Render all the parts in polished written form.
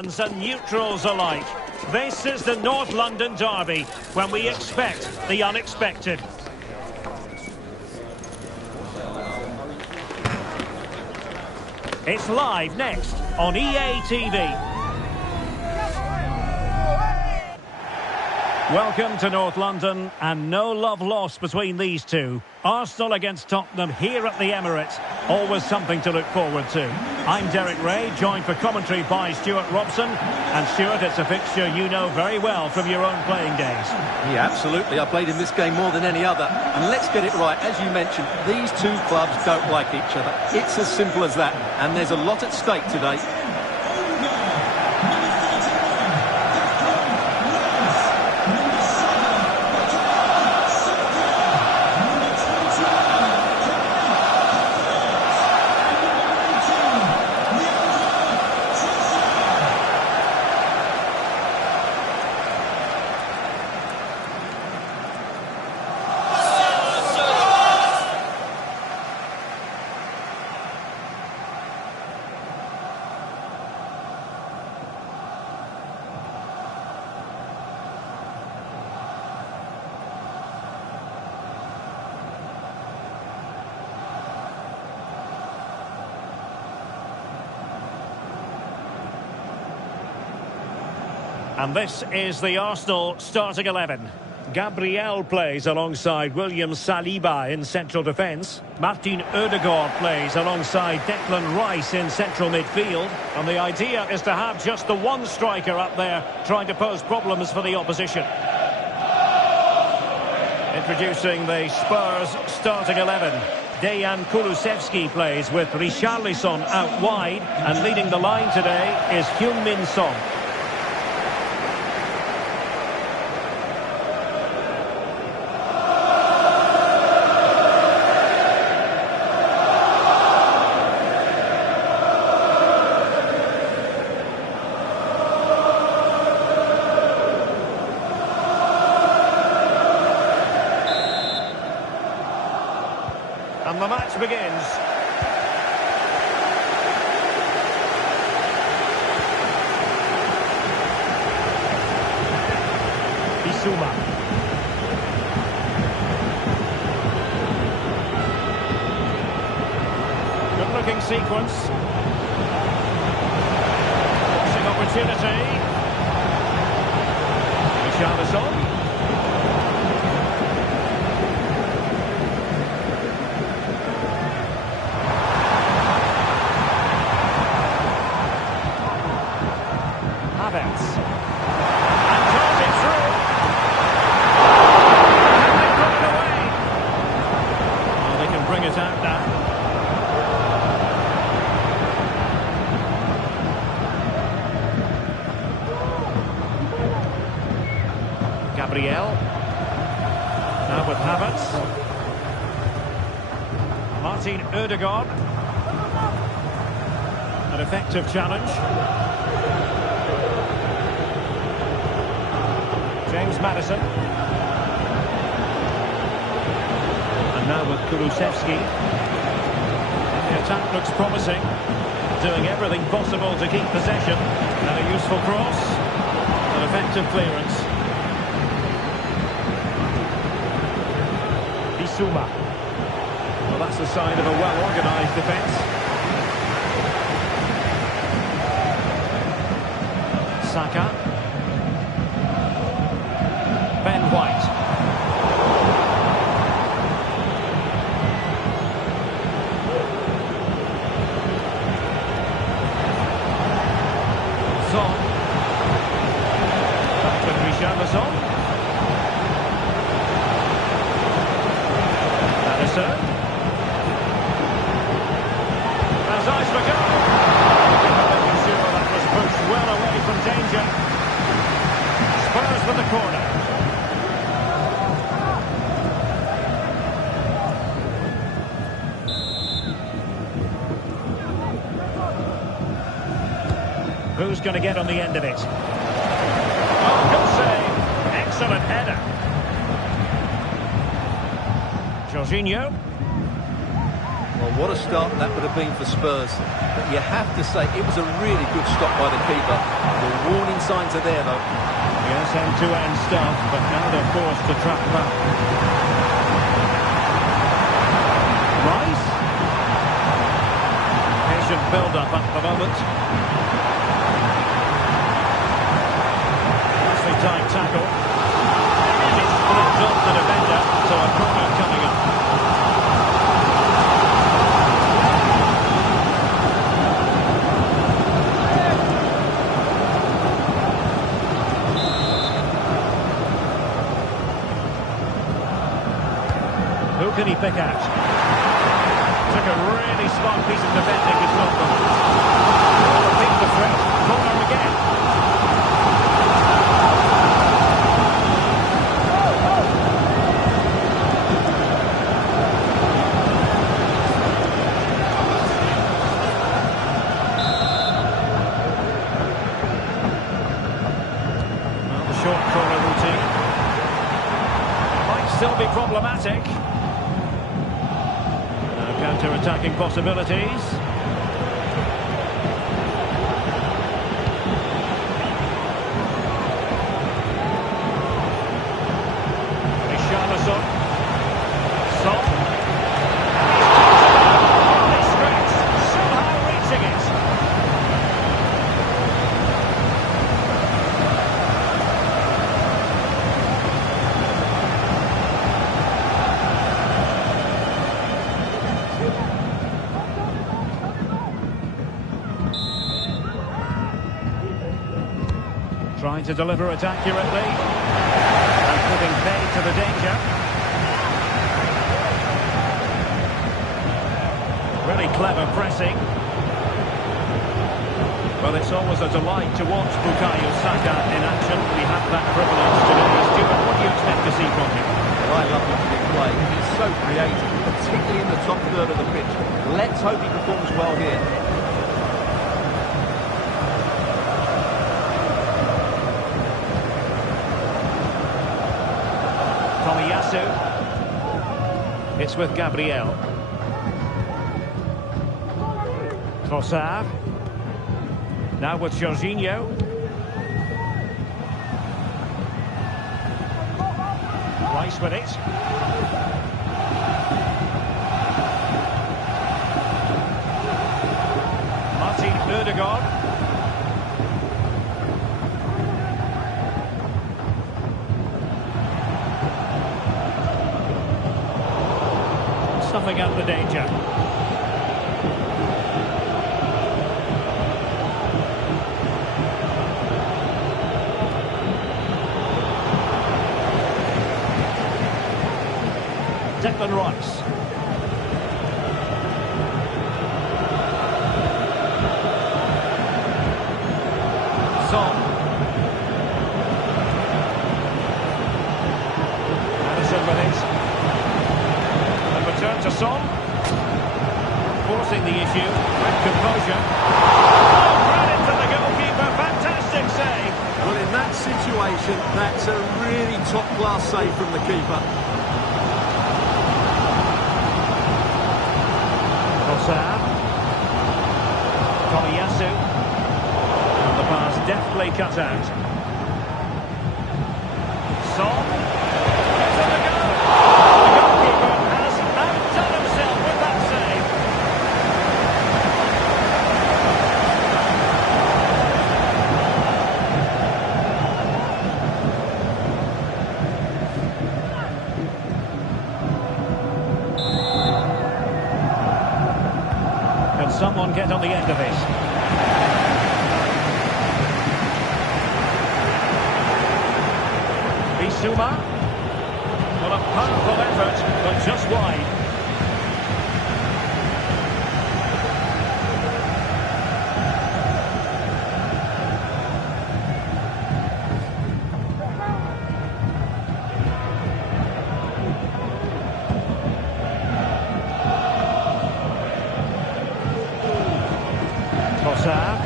And neutrals alike. This is the North London derby, when we expect the unexpected. It's live next on EA TV. Welcome to North London, and no love lost between these two. Arsenal against Tottenham here at the Emirates. Always something to look forward to. I'm Derek Ray, joined for commentary by Stuart Robson. And Stuart, it's a fixture you know very well from your own playing days. Yeah, absolutely. I played in this game more than any other. And let's get it right. As you mentioned, these two clubs don't like each other. It's as simple as that. And there's a lot at stake today. And this is the Arsenal starting 11. Gabriel plays alongside William Saliba in central defence. Martin Odegaard plays alongside Declan Rice in central midfield. And the idea is to have just the one striker up there trying to pose problems for the opposition. Introducing the Spurs starting 11. Dejan Kulusevski plays with Richarlison out wide. And leading the line today is Heung-min Son. And the match begins. Bissouma. Good looking sequence. Boxing opportunity. Richarlison. Gabriel. Now with Havertz. Martin Odegaard. An effective challenge. James Maddison. And now with Kulusevski. The attack looks promising. Doing everything possible to keep possession. And a useful cross. An effective clearance. Bissouma. Well, that's the sign of a well-organised defence. Saka. Ben White. Son. Back with Richarlison. Has eyes for goal. Making sure that was pushed well away from danger. Spurs with the corner. Who's going to get on the end of it? Oh, good save. Excellent header. Jorginho. Well, Well, what a start that would have been for Spurs. But you have to say, it was a really good stop by the keeper. The warning signs are there, though. Yes, end-to-end stuff, but now they're forced to track back. Rice. Patient build-up at the moment. Nicely tight tackle. And it's flipped off the defender, so a corner coming up. Who can he pick out? Took a really smart piece of defending to stop them. Oh, repeat the threat. Corner again. Well, the short corner routine might still be problematic. Counter-attacking possibilities. Richarlison. Son. He's stretched, somehow reaching it. Trying to deliver it accurately and putting pay to the danger. Really clever pressing. Well, it's always a delight to watch Bukayo Saka in action. We have that privilege today. Stuart, what do you expect to see from him? Well, I love watching him play. He's so creative, particularly in the top third of the pitch. Let's hope he performs well here. It's with Gabriel. Trossard. Now with Jorginho. Rice with it. Martin Ødegaard. Stuffing out the danger. Declan Rice. Son. Madison with it. Return to Son. Forcing the issue. With composure. Oh, credit to the goalkeeper. Fantastic save. Well, in that situation, that's a really top-class save from the keeper. Trossard. Tomiyasu. And the pass deftly cut out. Son. Into the goal. The goalkeeper has outdone himself with that save. Can someone get on the end of it? Bissouma. Well, a powerful effort, but just wide. Trossard.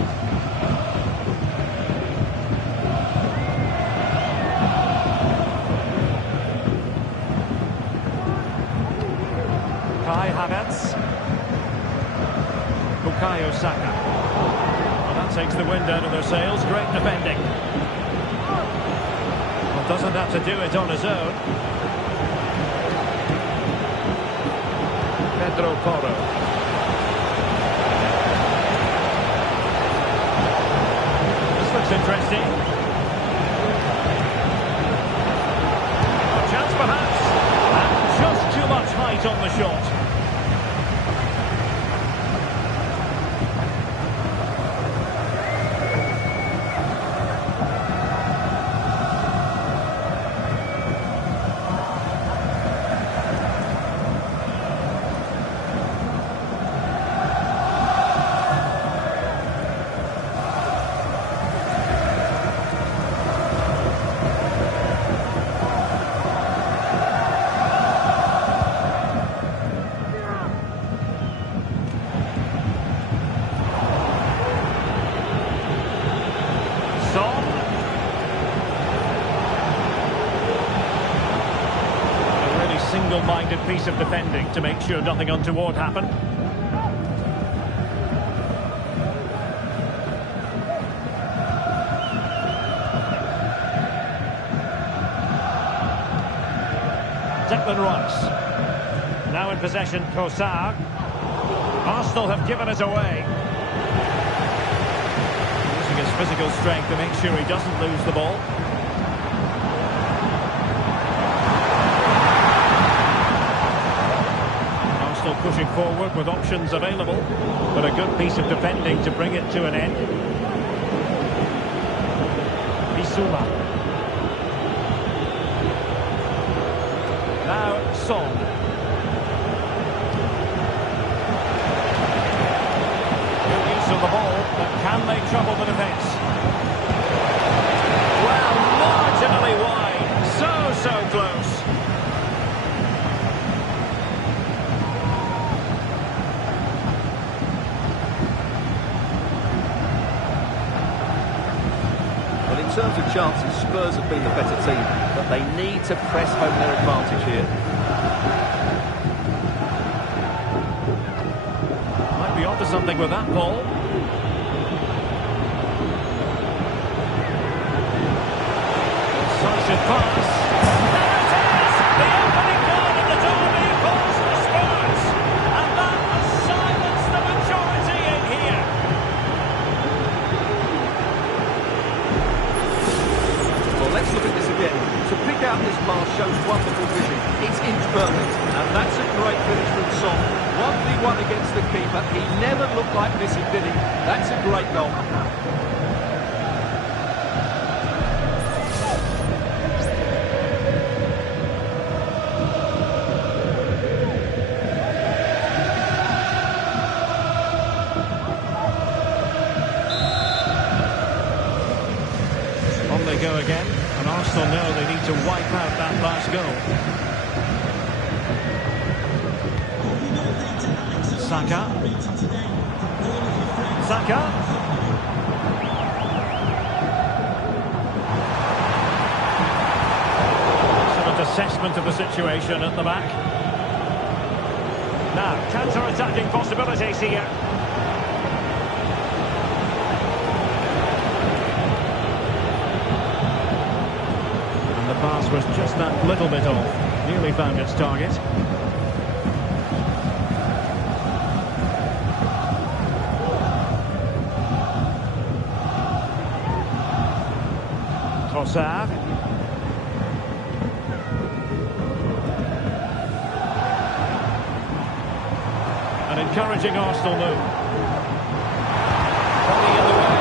Kai Havertz. Saka. Well, that takes the wind out of their sails. Great defending. Well, doesn't have to do it on his own. Pedro Porro. This looks interesting. A chance perhaps. And just too much height on the shot. Single-minded piece of defending to make sure nothing untoward happened. Declan Rice. Now in possession, Trossard. Arsenal have given it away. Using his physical strength to make sure he doesn't lose the ball. Pushing forward with options available, but a good piece of defending to bring it to an end. Bissouma. Now Son. Good use of the ball, but can they trouble the defence? Well, marginally wide. So close. In terms of chances, Spurs have been the better team, but they need to press home their advantage here. Might be onto something with that ball. Such a pass. There it is! The opening goal in the derby falls for Spurs. And that has silenced the majority in here. Let's look at this again. To pick out this pass shows wonderful vision. It's inch perfect. And that's a great finish from Son. 1v1 against the keeper. He never looked like missing, did he? That's a great goal. On they go again. And Arsenal know they need to wipe out that last goal. Saka. Excellent assessment of the situation at the back. Now, counter-attacking possibilities here. The pass was just that little bit off. Nearly found its target. Trossard. An encouraging Arsenal move. Body in the way.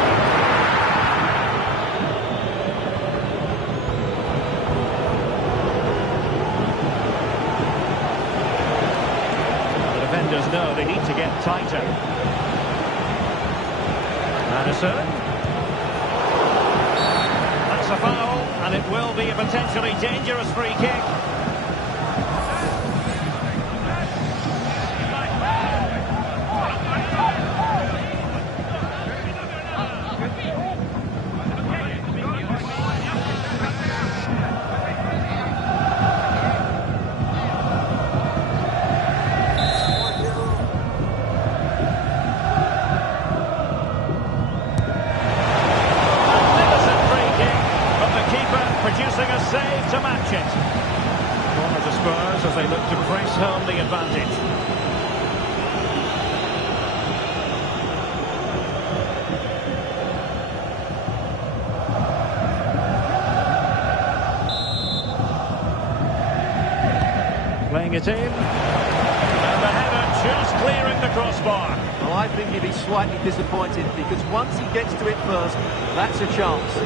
Defenders know they need to get tighter. Madison. That's a foul, and it will be a potentially dangerous free kick. they look to press home the advantage. Playing it in. And the header just clearing the crossbar. Well, I think he'd be slightly disappointed because once he gets to it first, that's a chance.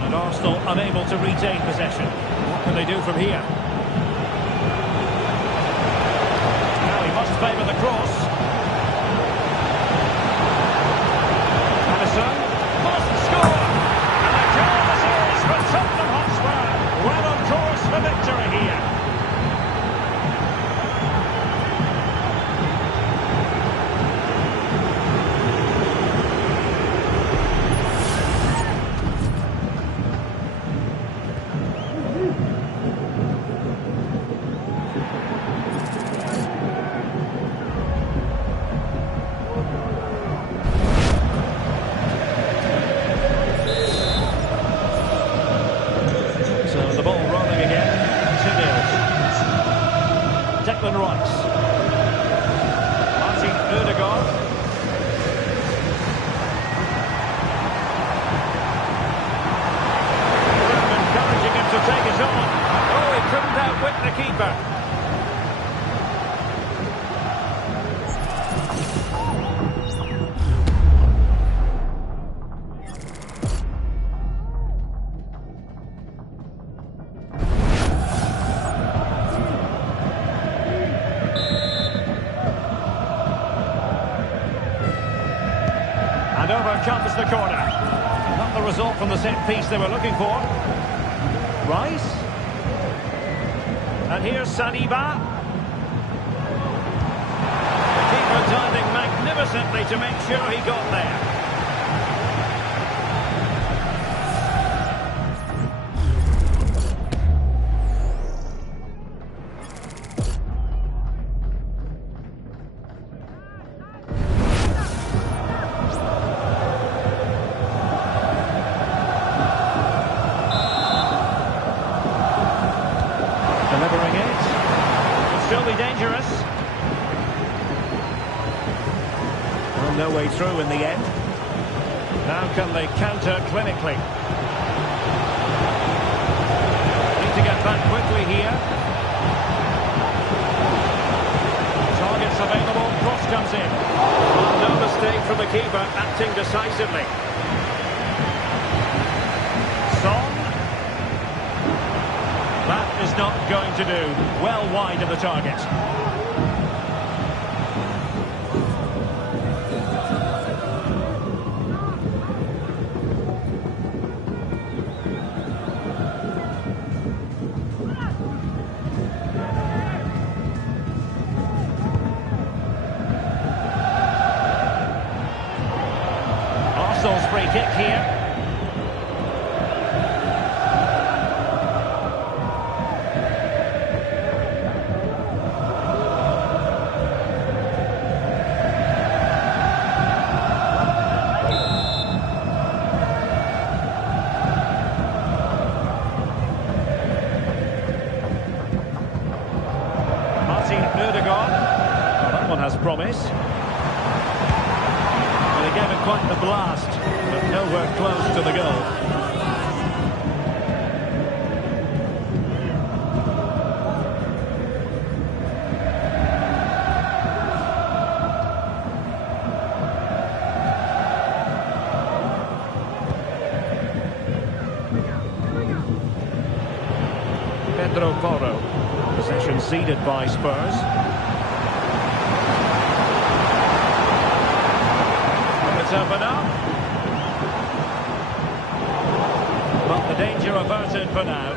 And Arsenal unable to retain possession. What can they do from here? Now he must favour the cross. Alisson must score! And a goal this is for Tottenham Hotspur. Well on course for victory here. So the ball rolling again. 2-0. Declan Rice. Martin Ødegaard. Encouraging him to take it on. Oh, he couldn't outwit the keeper. And over comes the corner. Not the result from the set piece they were looking for. Rice. And here's Saliba. The keeper diving magnificently to make sure he got there. Delivering it. Could still be dangerous. Well, no way through in the end. Now can they counter clinically? Need to get back quickly here. Targets available. Cross comes in. Well, no mistake from the keeper, acting decisively. Son. That is not going to do. Well wide of the target. Arsenal's free kick here. Ødegaard. Well, that one has promise. Well, he gave it quite the blast, but nowhere close to the goal. Pedro Porro. Possession ceded by Spurs. It's open up. But the danger averted for now.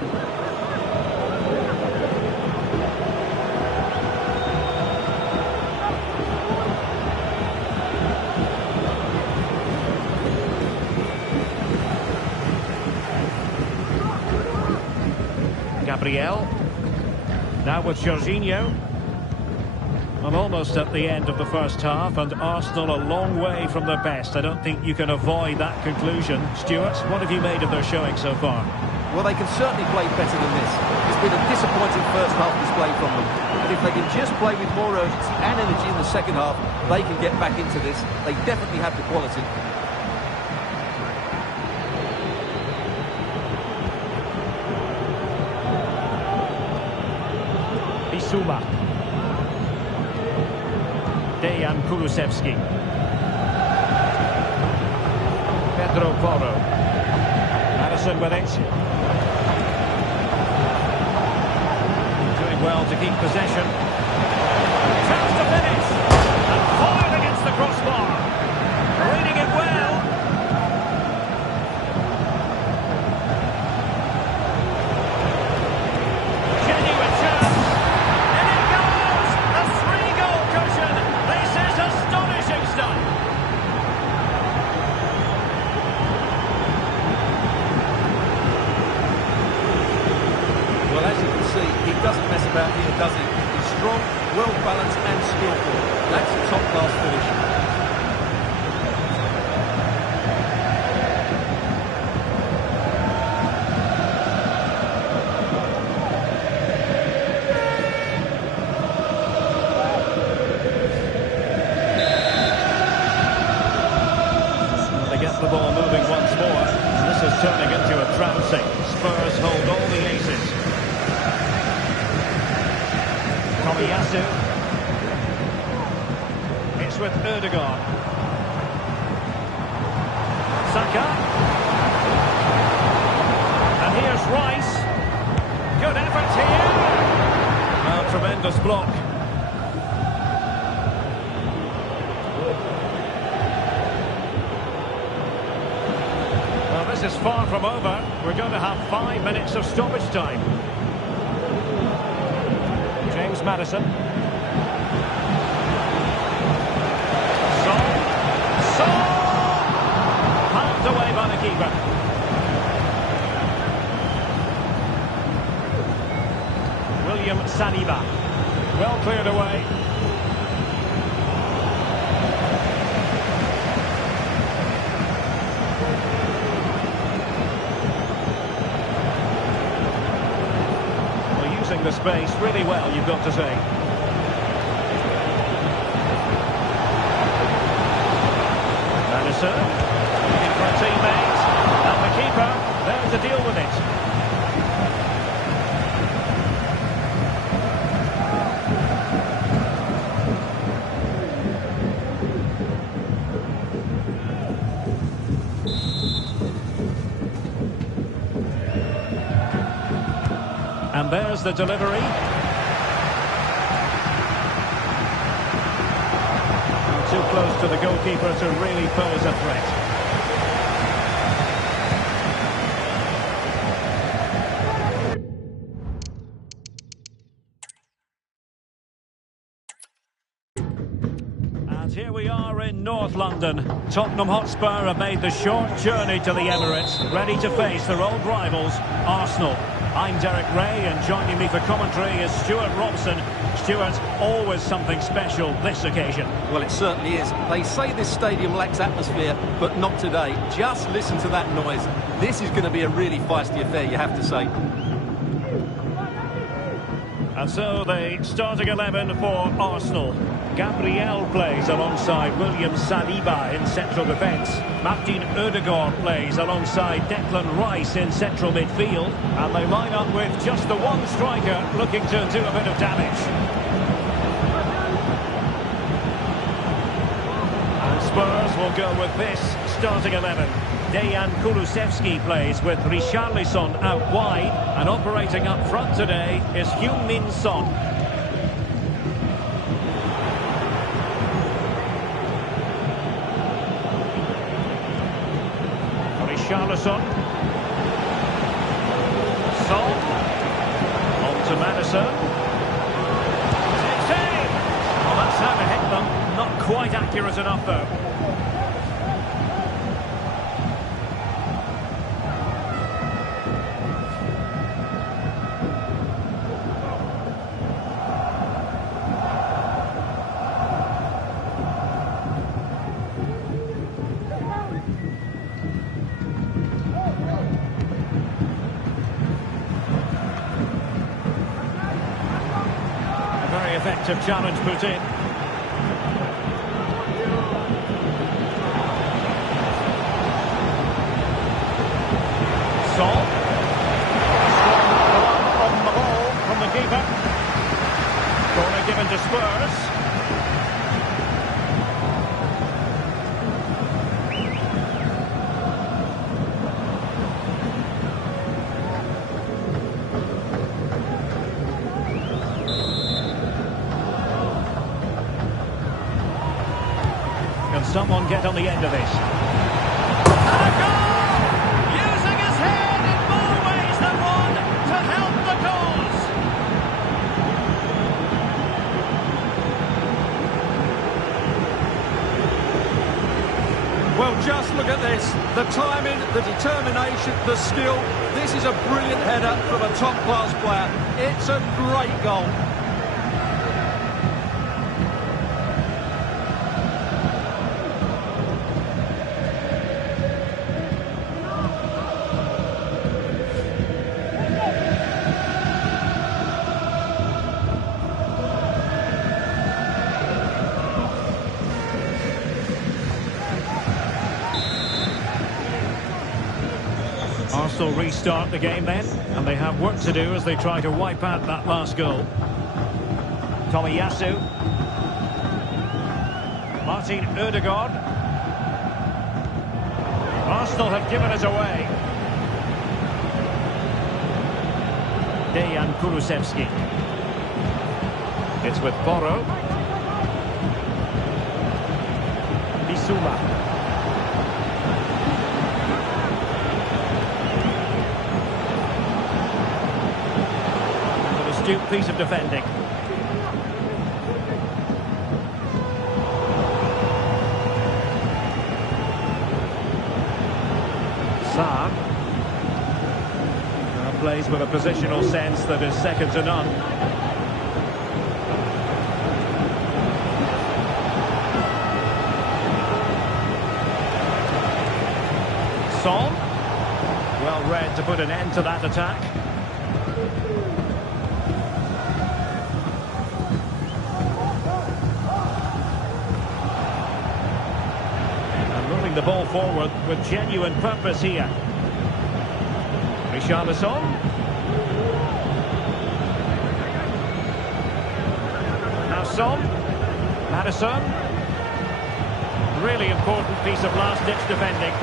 Gabriel. Now with Jorginho. I'm almost at the end of the first half, and Arsenal a long way from their best. I don't think you can avoid that conclusion. Stuart, what have you made of their showing so far? Well, they can certainly play better than this. It's been a disappointing first half display from them. And if they can just play with more urgency and energy in the second half, they can get back into this. They definitely have the quality. Bissouma. Dejan Kulusevski. Pedro Porro. Madison with it. Doing well to keep possession. Chance to finish. And fired against the crossbar. Reading it well. Genuine chance. And it goes! A 3-goal cushion. This is astonishing stuff. Well, as you can see, he doesn't mess about here, does he? He's strong, well-balanced and skillful. That's a top-class finish. They get the ball moving once more. This is turning into a trouncing. Spurs hold all the aces. Tomiyasu. It's with Ødegaard. Saka. And here's Rice. Good effort here. A tremendous block. Well, this is far from over. We're going to have 5 minutes of stoppage time. James Maddison. Son! Palmed away by the keeper. William Saliba. Well cleared away. Using the space really well, you've got to say. Madison, looking for a teammate, and the keeper there to deal with it. And there's the delivery. Too close to the goalkeeper to really pose a threat. And here we are in North London. Tottenham Hotspur have made the short journey to the Emirates, ready to face their old rivals, Arsenal. I'm Derek Ray, and joining me for commentary is Stuart Robson. Stuart, always something special this occasion. Well, it certainly is. They say this stadium lacks atmosphere, but not today. Just listen to that noise. This is going to be a really feisty affair, you have to say. And so the starting 11 for Arsenal. Gabriel plays alongside William Saliba in central defence. Martin Ødegaard plays alongside Declan Rice in central midfield. And they line up with just the one striker looking to do a bit of damage. And Spurs will go with this starting 11. Dejan Kulusevski plays with Richarlison out wide. And operating up front today is Heung-min Son. Richarlison. Son. On to Madison. It's in! Well, that's how to hit them. Not quite accurate enough, though. active challenge put in. Sol. On the ball from the keeper. Corner given to Spurs. Can someone get on the end of this? And a goal! Using his head in more ways than one to help the cause. Well, just look at this. The timing, the determination, the skill. This is a brilliant header from a top-class player. It's a great goal. Arsenal restart the game then, and they have work to do as they try to wipe out that last goal. Tomiyasu. Martin Ødegaard. Arsenal have given it away. Dejan Kulusevski. It's with Porro. Bissouma. Astute piece of defending. Sarr. Now plays with a positional sense that is second to none. Son. Well read to put an end to that attack. The ball forward with genuine purpose here. Richarlison. Now Son. Maddison. Really important piece of last-ditch defending.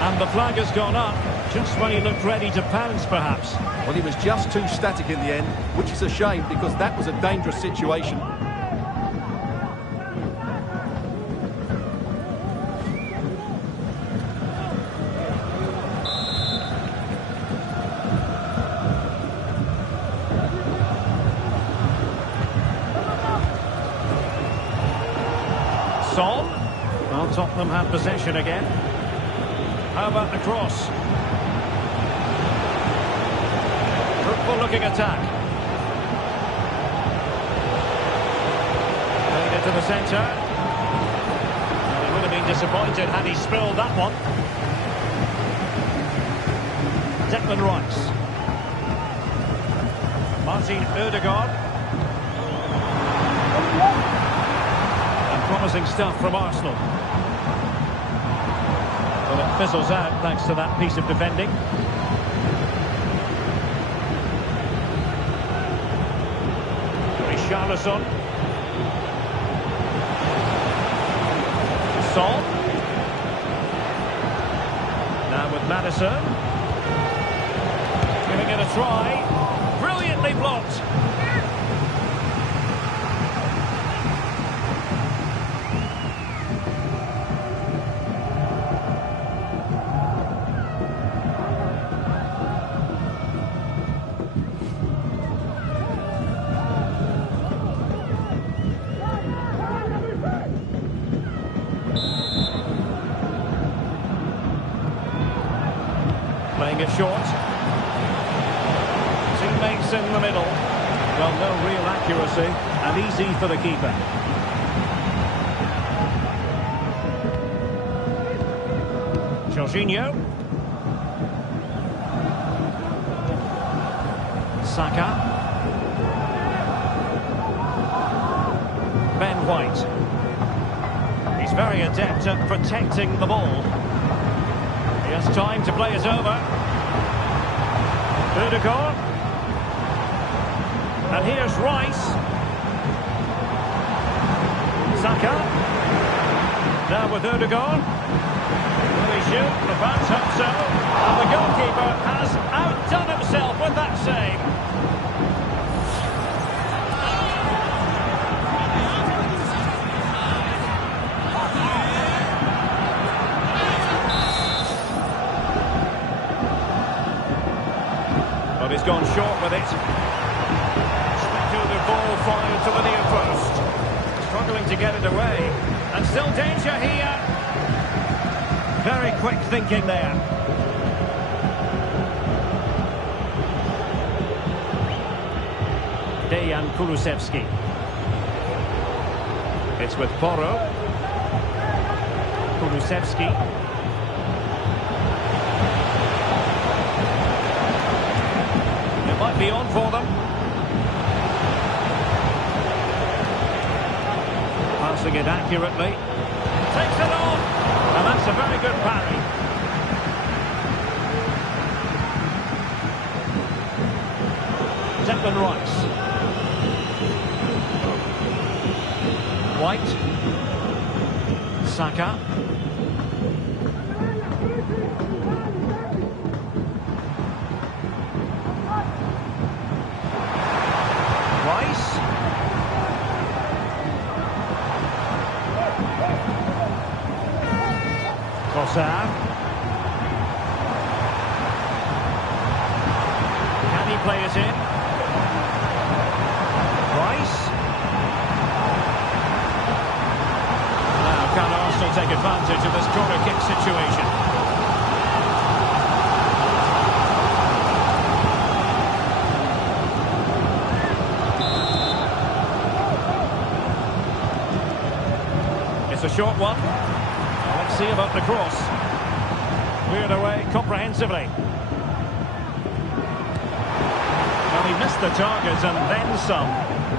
And the flag has gone up just when he looked ready to pounce, perhaps. Well, he was just too static in the end, which is a shame because that was a dangerous situation. Son. Well, Tottenham have possession again. How about the cross? Fruitful looking attack. Played it to the centre. Well, he would have been disappointed had he spilled that one. Declan Rice. Martin Ødegaard. Promising stuff from Arsenal. But it fizzles out thanks to that piece of defending. Richarlison. Son. Now with Maddison. Giving it a try. Brilliantly blocked. Playing it short. Teammates in the middle. Well, no real accuracy, and easy for the keeper. Jorginho. Saka. White. He's very adept at protecting the ball. He has time to play it over. Ødegaard. And here's Rice. Saka. Now with Ødegaard. Will he shoot? The fans hope so. And the goalkeeper has outdone himself with that save. But he's gone short with it. Spectacular ball fired to the near post. Struggling to get it away. And still danger here. Very quick thinking there. Dejan Kulusevski. It's with Porro. Kulusevski. It might be on for them. Passing it accurately. Takes it on. And that's a very good parry. Declan Rice. White. Saka. Rice. Trossard. Can he play it in? Rice. Now can Arsenal take advantage of this corner kick situation? It's a short one. Let's see about the cross. Cleared away comprehensively. Well, he missed the target and then some.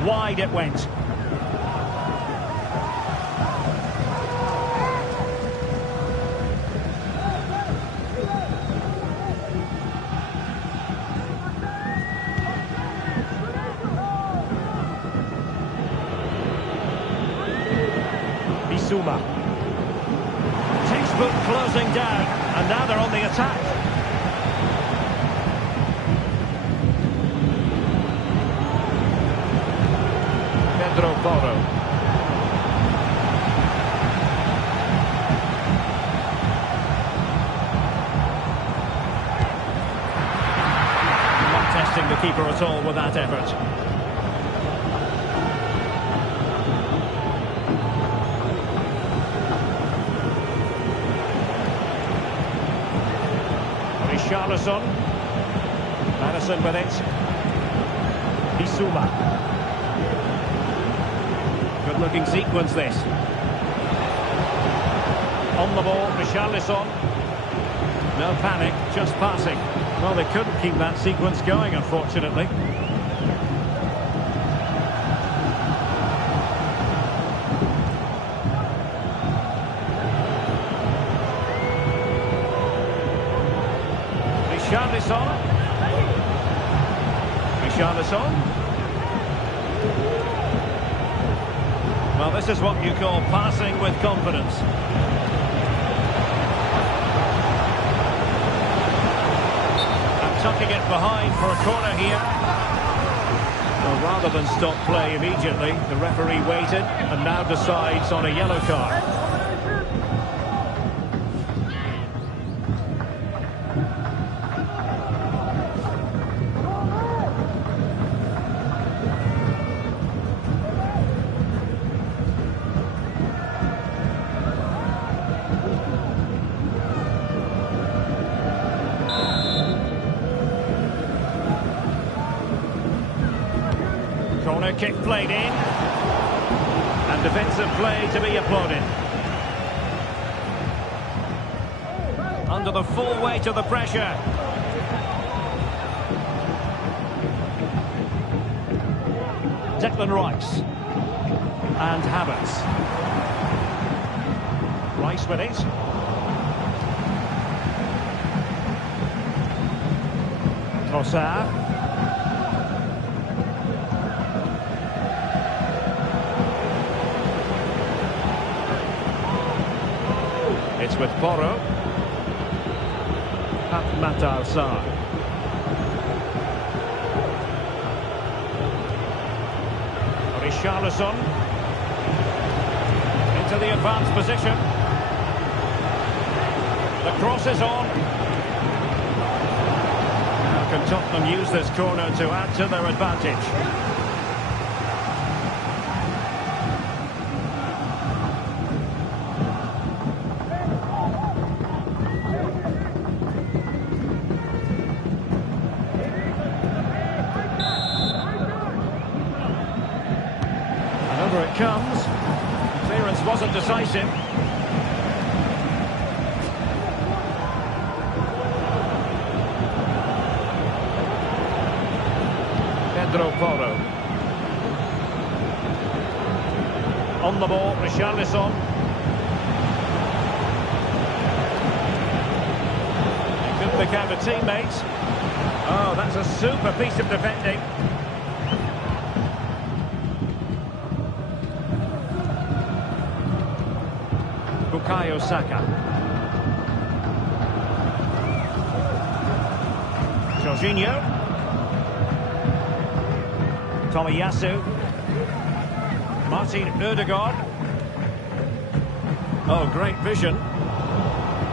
Wide it went. Bissouma. Textbook closing down, and now they're on the attack. Pedro Porro. Not testing the keeper at all with that effort. Richarlison. Madison with it. Bissouma. Good looking sequence this. On the ball, Richarlison. No panic, just passing. Well, they couldn't keep that sequence going, unfortunately. Richarlison. Well, this is what you call passing with confidence. And tucking it behind for a corner here. Well, rather than stop play immediately, the referee waited and now decides on a yellow card. Corner kick played in. And defensive play to be applauded. Under the full weight of the pressure. Declan Rice. and Havertz. Rice with it. Trossard. It's with Porro. At Matar Sarr. Richarlison. Into the advanced position. The cross is on. Now can Tottenham use this corner to add to their advantage? And over it comes. Clearance wasn't decisive. Porro. On the ball, Richarlison. He couldn't pick out a teammate. Oh, that's a super piece of defending. Bukayo Saka. Jorginho. Tomiyasu. Martin Ødegaard. Oh, great vision.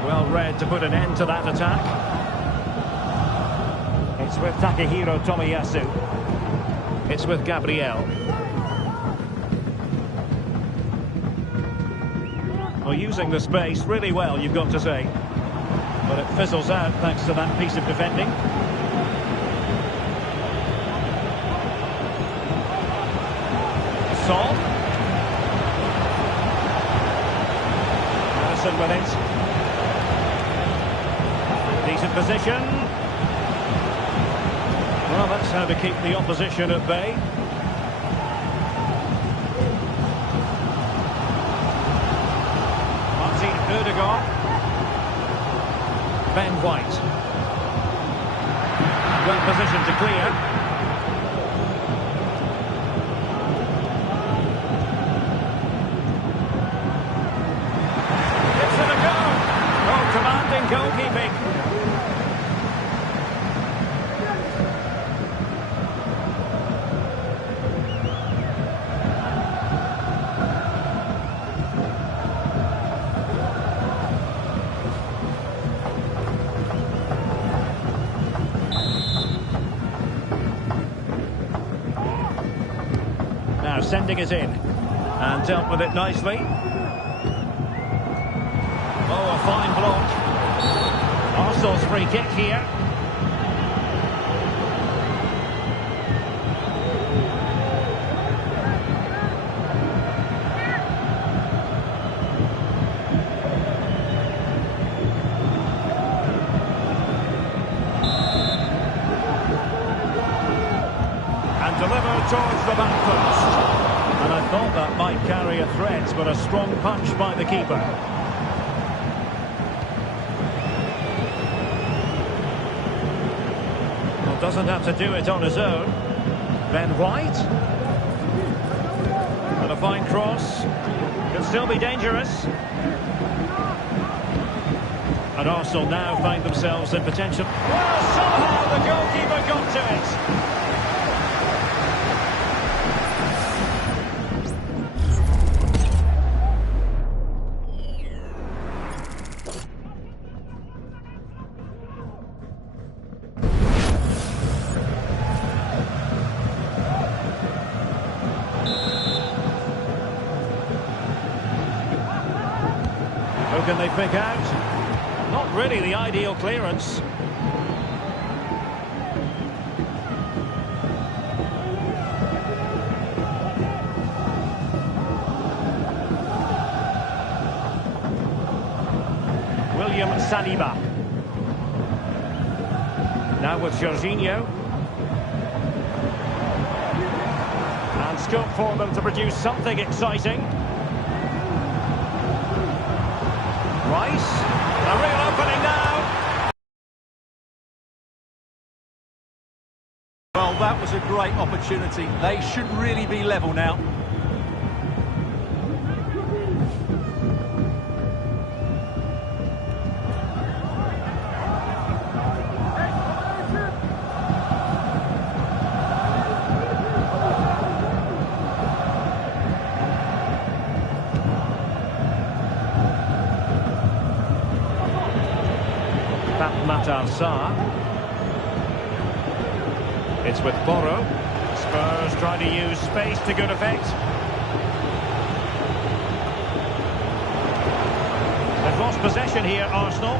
Well read to put an end to that attack. It's with Takehiro Tomiyasu. It's with Gabriel. Well, using the space really well, you've got to say. But it fizzles out thanks to that piece of defending. Sol. Harrison with it. Decent position. Well, that's how to keep the opposition at bay. Martin Ødegaard. Ben White. Well positioned to clear. Goalkeeping. Now sending it in and dealt with it nicely. Oh, a fine block. Arsenal's free kick here. And delivered towards the back post. And I thought that might carry a threat, but a strong punch by the keeper. Doesn't have to do it on his own. Ben White. And a fine cross. Can still be dangerous. And Arsenal now find themselves in potential. Well, somehow the goalkeeper got to it. Who can they pick out? Not really the ideal clearance. William Saliba. Now with Jorginho. And Scope for them to produce something exciting. Rice, a real opening now. Well, that was a great opportunity. They should really be level now. It's with Boro. Spurs trying to use space to good effect. They've lost possession here, Arsenal.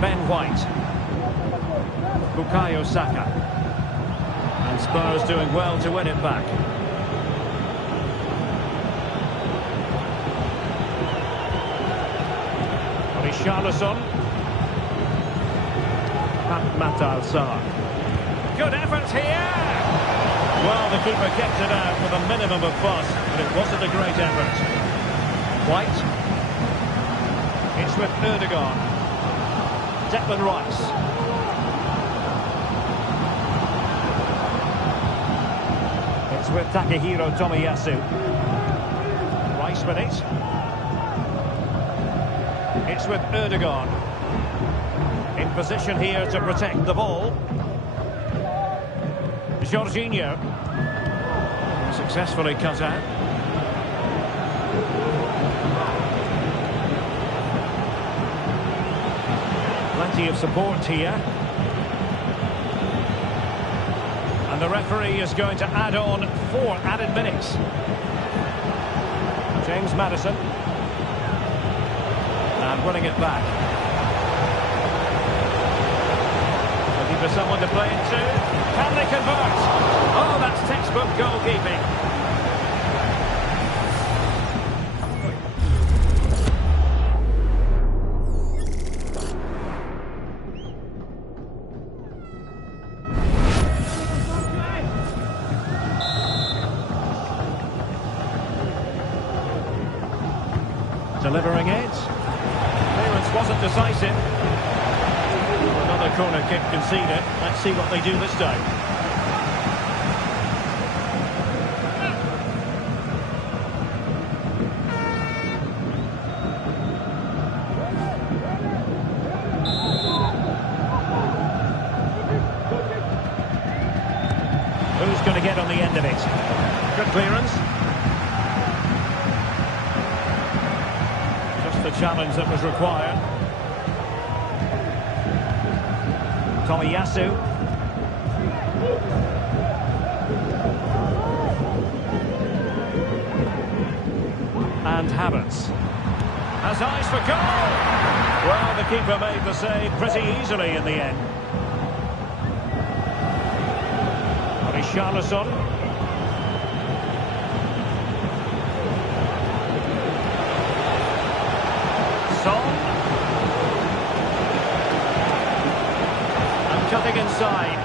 Ben White. Bukayo Saka. And Spurs doing well to win it back. Richarlison. Matalsar. Good effort here! Well, the keeper kept it out with a minimum of fuss, but it wasn't a great effort. White. It's with Ødegaard. Declan Rice. It's with Takehiro Tomiyasu. Rice with it. It's with Ødegaard. In position here to protect the ball. Jorginho. Successfully cut out. Plenty of support here. And the referee is going to add on 4 added minutes. James Maddison. And winning it back. Looking for someone to play into. Can they convert? Oh, that's textbook goalkeeping. Delivering it. Clearance wasn't decisive. Another corner kick conceded. Let's see what they do this time. Who's going to get on the end of it? Good clearance. The challenge that was required. Tomiyasu. And Havertz. Has eyes for goal! Well, the keeper made the save pretty easily in the end. Richarlison. And cutting inside.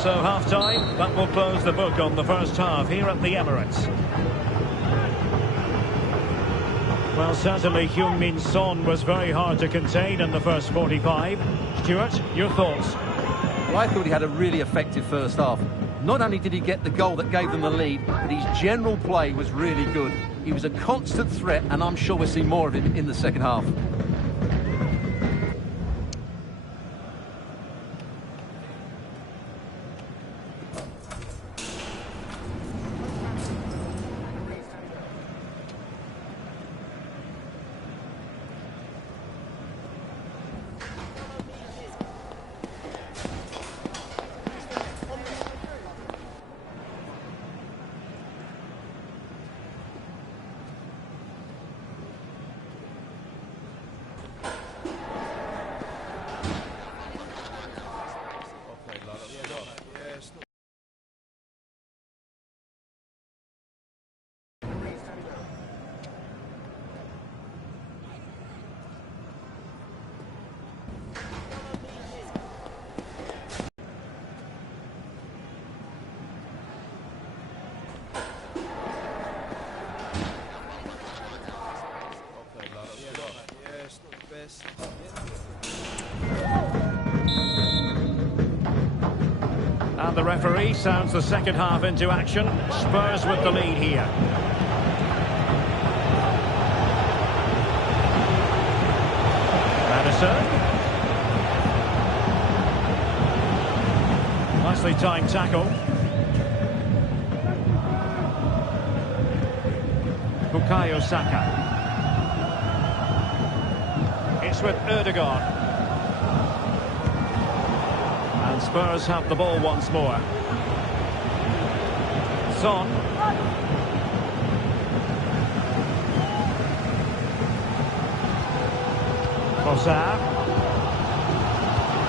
So half-time, that will close the book on the first half here at the Emirates. Well, certainly Heung-min Son was very hard to contain in the first 45. Stuart, your thoughts? Well, I thought he had a really effective first half. Not only did he get the goal that gave them the lead, but his general play was really good. He was a constant threat, and I'm sure we'll see more of him in the second half. And the referee sounds the second half into action. Spurs with the lead here. Madison. Nicely timed tackle. Bukayo Saka. It's with Ødegaard. And Spurs have the ball once more. Son. Trossard.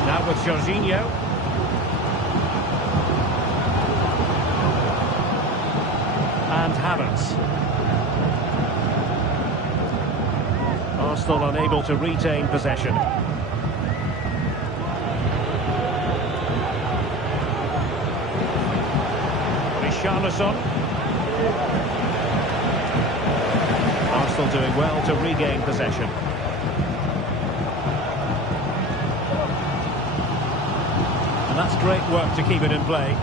Now with Jorginho. And Havertz. Arsenal unable to retain possession. Richarlison. Arsenal doing well to regain possession. And that's great work to keep it in play.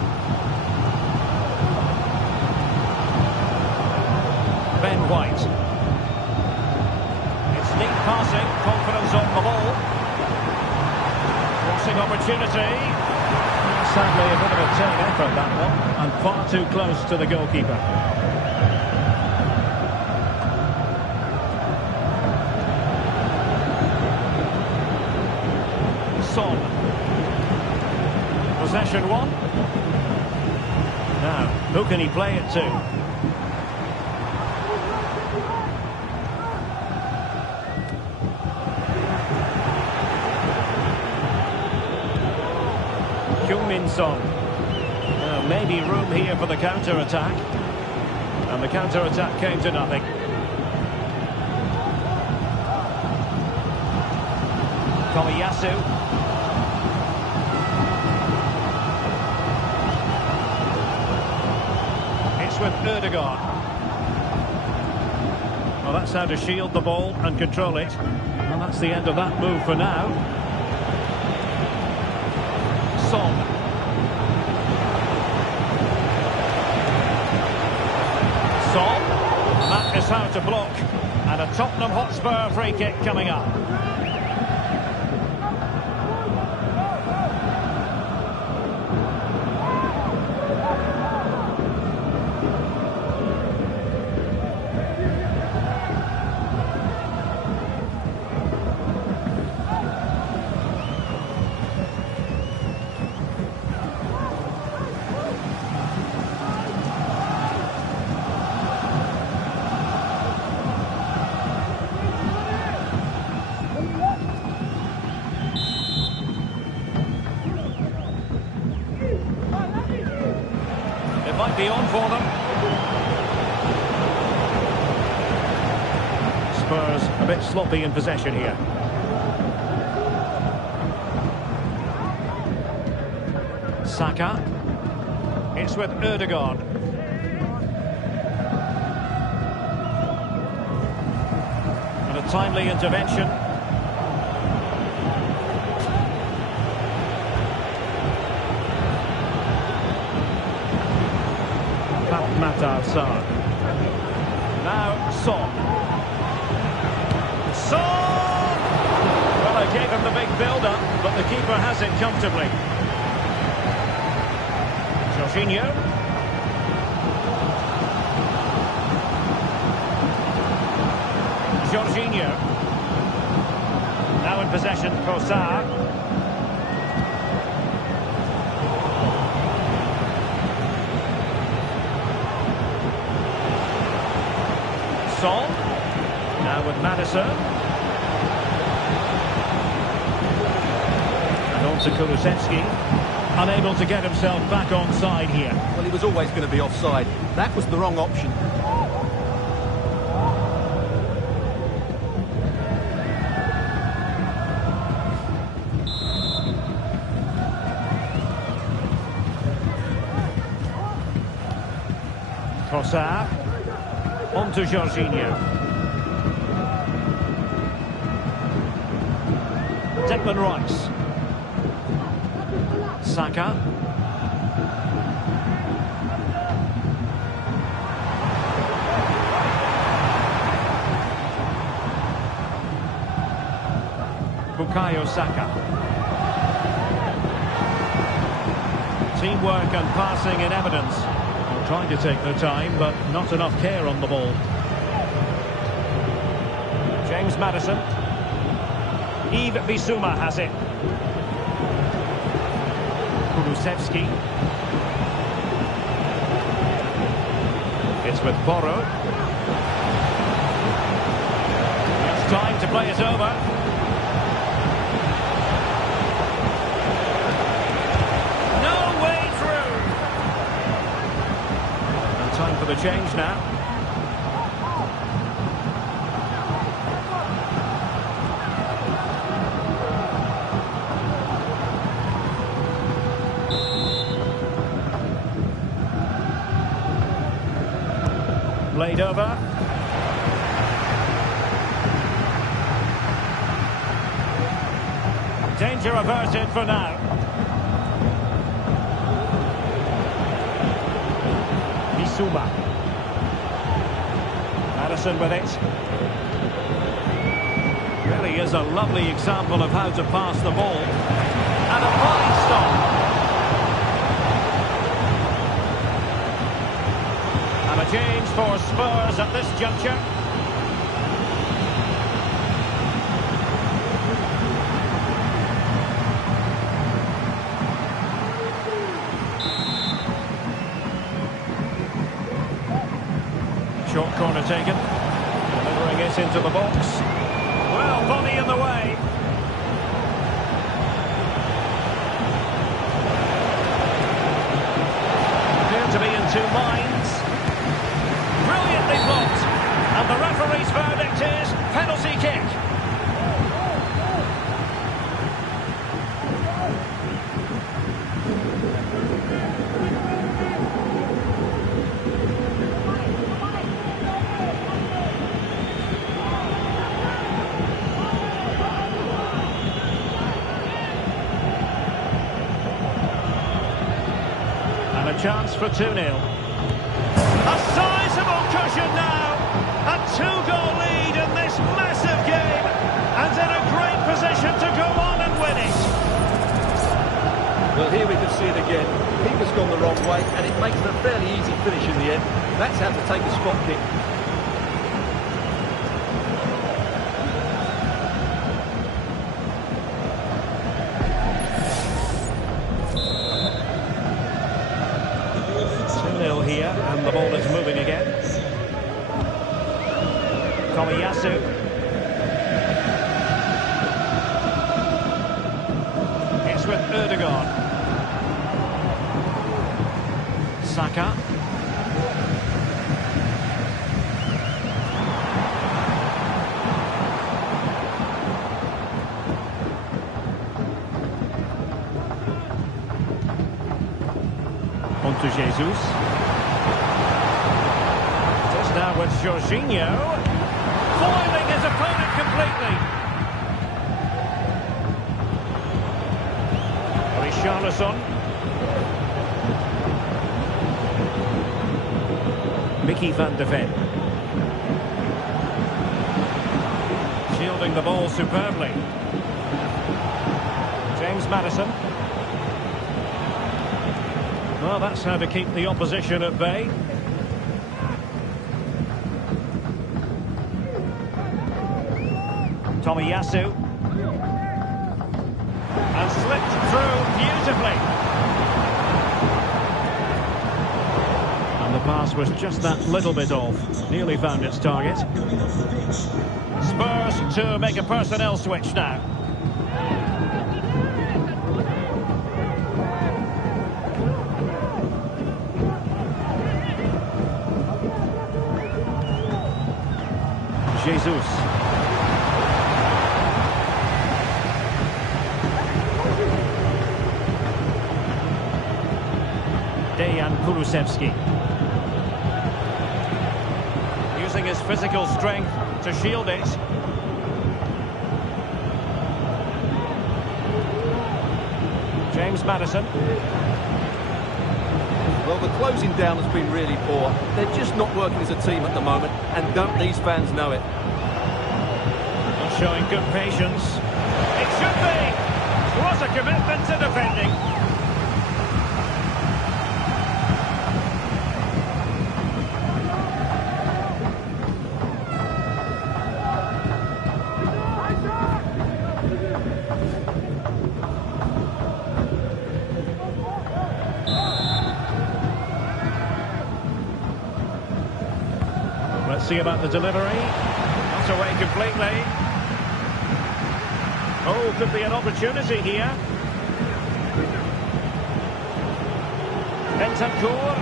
Ben White. It's neat passing, confidence on the ball. Crossing opportunity. Sadly, a bit of a team effort, that one, and far too close to the goalkeeper. Son. Possession one. Now, who can he play it to? Son. Well, maybe room here for the counter-attack. And the counter-attack came to nothing. Komiyasu. It's with Ødegaard. Well, that's how to shield the ball and control it. And that's the end of that move for now. Son. That is how to block. And a Tottenham Hotspur free kick coming up. Might be on for them. Spurs a bit sloppy in possession here. Saka. It's with Ødegaard. And a timely intervention. Matar. Now Son. Son! Well, they gave him the big build-up, but the keeper has it comfortably. Jorginho. Jorginho. Now in possession, Trossard. Son. Now with Madison. And on to Kulusevski. Unable to get himself back onside here. Well, he was always going to be offside. That was the wrong option. Trossard. On to Jorginho. Declan Rice. Saka. Bukayo Saka. Teamwork and passing in evidence. They're trying to take their time, but not enough care on the ball. James Maddison. Yves Bissouma has it. Kulusevski. It's with Porro. It's time to play it over. No way through. And time for the change now. Played over. Danger averted for now. Bissouma. Maddison with it. Really is a lovely example of how to pass the ball. And a fine stop. And a change for Spurs at this juncture. Short corner taken. Delivering it into the box. Well, body in the way. Appear to be in two minds. Brilliantly blocked. And the referee's verdict is penalty kick. And a chance for 2-0. A sizable cushion now. A two-goal lead in this massive game. And in a great position to go on and win it. Well, here we can see it again. Keeper's gone the wrong way, and it makes it a fairly easy finish in the end. That's how to take a spot kick. Here, and the ball is moving again. Tomiyasu. It's with Ødegaard. Saka. On to Jesus. Now with Jorginho, foiling his opponent completely. Richarlison. Mickey van de Ven. Shielding the ball superbly. James Maddison. Well, that's how to keep the opposition at bay. Tomiyasu. And slipped through beautifully. And the pass was just that little bit off. Nearly found its target. Spurs to make a personnel switch now. Jesus. Kulusevski. Using his physical strength to shield it. James Maddison. Well, the closing down has been really poor. They're just not working as a team at the moment, and don't these fans know it? Not showing good patience. It should be. What a commitment to defending. Let's see about the delivery. Not away completely. Oh, could be an opportunity here. Bentancur.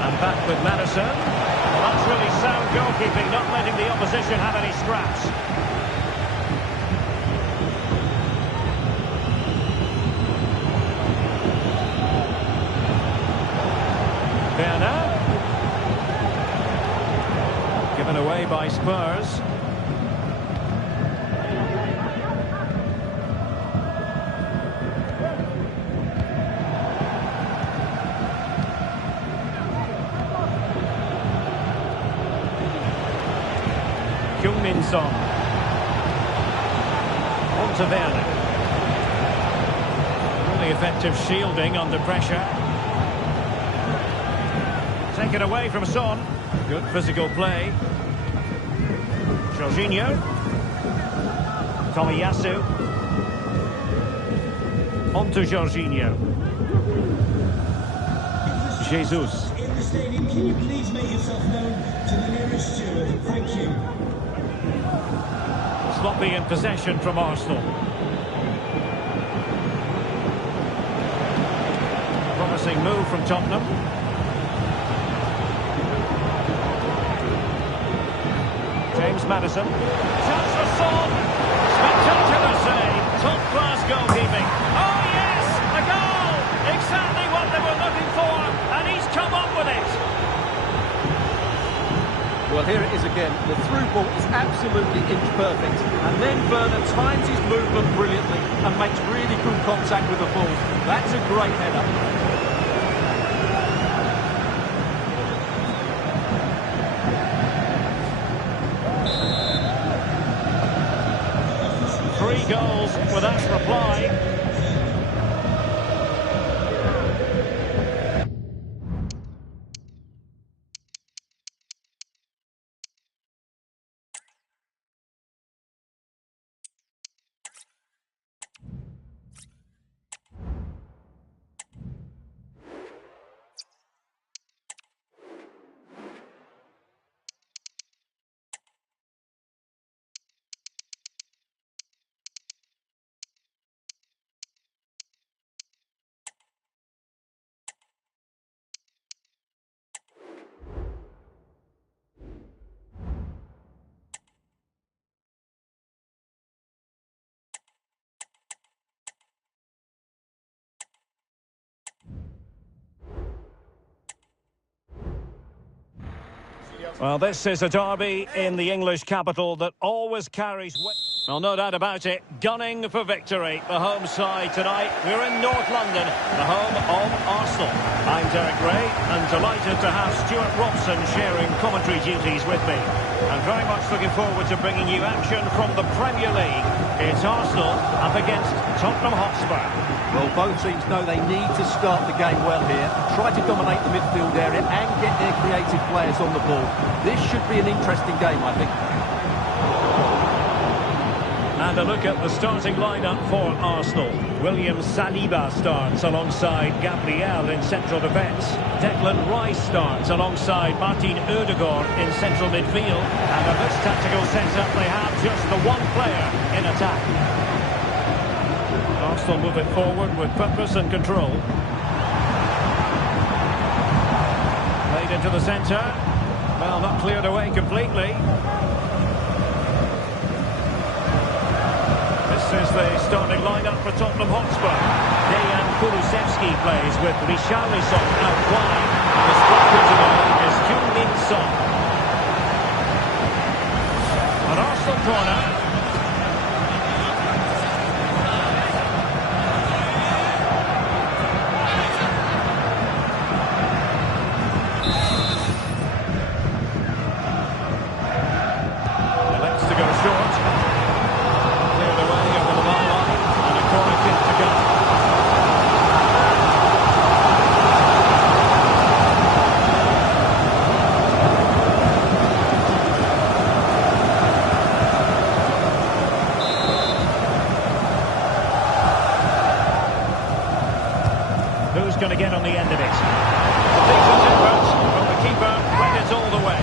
And back with Madison. Well, that's really sound goalkeeping, not letting the opposition have any scraps. Werner. Given away by Spurs. Song. On to Werner. Really effective shielding under pressure. Taken away from Son. Good physical play. Jorginho. Tomiyasu. On to Jorginho. Jesus. In the stadium, can you please make yourself known to the nearest steward? Thank you. Sloppy in possession from Arsenal. Promising move from Tottenham. James Madison. Chance for Son. Spectacular save. Top-class goalkeeping. Oh yes! A goal! Exactly what they were looking for, and he's come up with it. Well, here it is again. The through ball is absolutely inch perfect. And then Werner times his movement brilliantly and makes really good contact with the ball. That's a great header. 3 goals without reply. Well, this is a derby in the English capital that always carries weight. Well, no doubt about it, gunning for victory. The home side tonight. We're in North London, the home of Arsenal. I'm Derek Ray, and delighted to have Stuart Robson sharing commentary duties with me. I'm very much looking forward to bringing you action from the Premier League. It's Arsenal up against Tottenham Hotspur. Well, both teams know they need to start the game well here, try to dominate the midfield area and get their creative players on the ball. This should be an interesting game, I think. And a look at the starting lineup for Arsenal. William Saliba starts alongside Gabriel in central defence. Declan Rice starts alongside Martin Ødegaard in central midfield. And in this tactical setup, they have just the one player in attack. Arsenal move it forward with purpose and control. Played into the centre. Well, not cleared away completely. This is the starting lineup for Tottenham Hotspur. Dejan Kulusevski plays with Richarlison out wide. The striker today is Heung-min Son. An Arsenal corner. Elects to go short. Cleared going to get on the end of it. A decent effort, but the keeper read it all the way.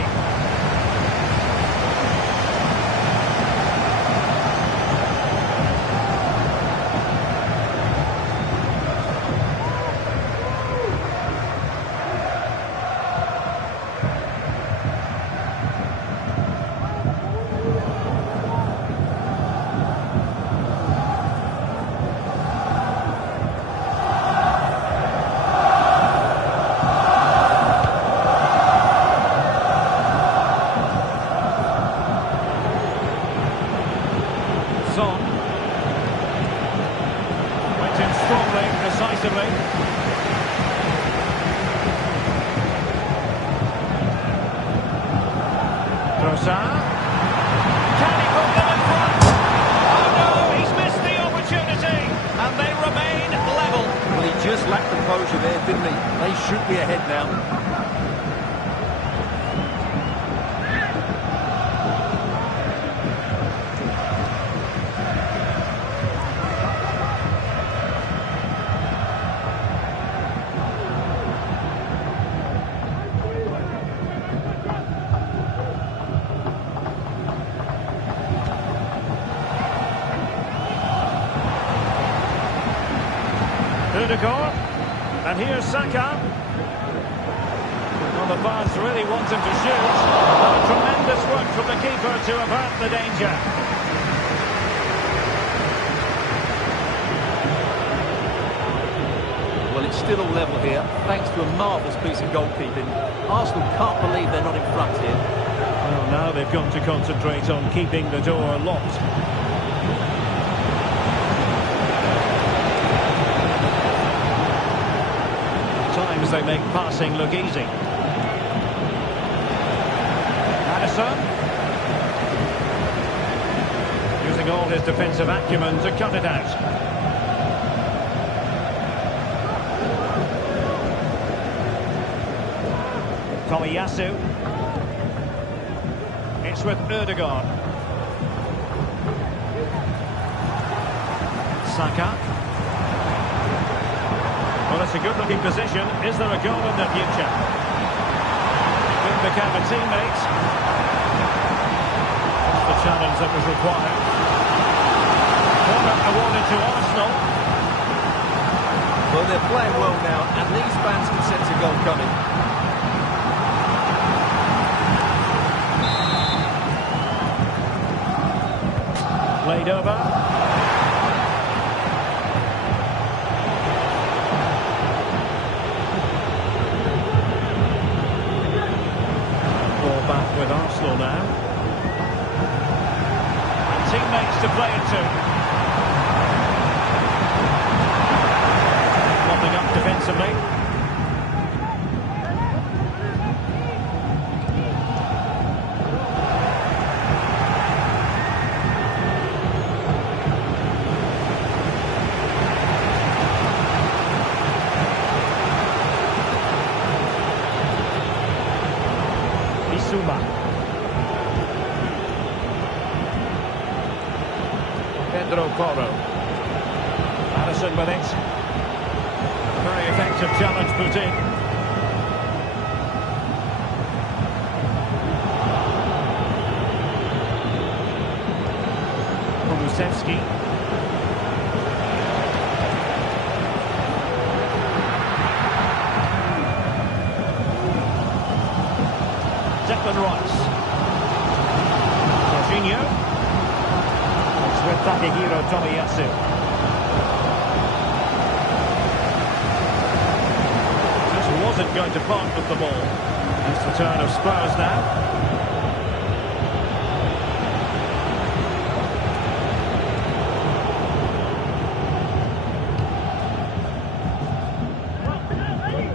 Son. Went in strongly, decisively. Trossard. Can he put them in front? Oh no, he's missed the opportunity. And they remain level. Well, he just lacked composure there, didn't he? They should be ahead now. Ødegaard, and here's Saka. Well, the fans really want him to shoot. Oh, tremendous work from the keeper to avert the danger. Well, it's still all level here, thanks to a marvellous piece of goalkeeping. Arsenal can't believe they're not in front here. Well, now they've got to concentrate on keeping the door locked. Times they make passing look easy. Addison. Using all his defensive acumen to cut it out. Tomiyasu. It's with Ødegaard. Saka. Well, it's a good-looking position. Is there a goal in the future? It will become a teammate. That's the challenge that was required. Corner awarded to Arsenal. Well, they're playing well now, and these fans can sense a goal coming. Played over. Back with Arsenal now. And teammates to play it to. Mopping up defensively. Pedro Porro. Addison with it. A very effective challenge put in. Kulusevski. Declan Rice. Jorginho. It's with Takehiro Tomiyasu. Just wasn't going to part with the ball. It's the turn of Spurs now.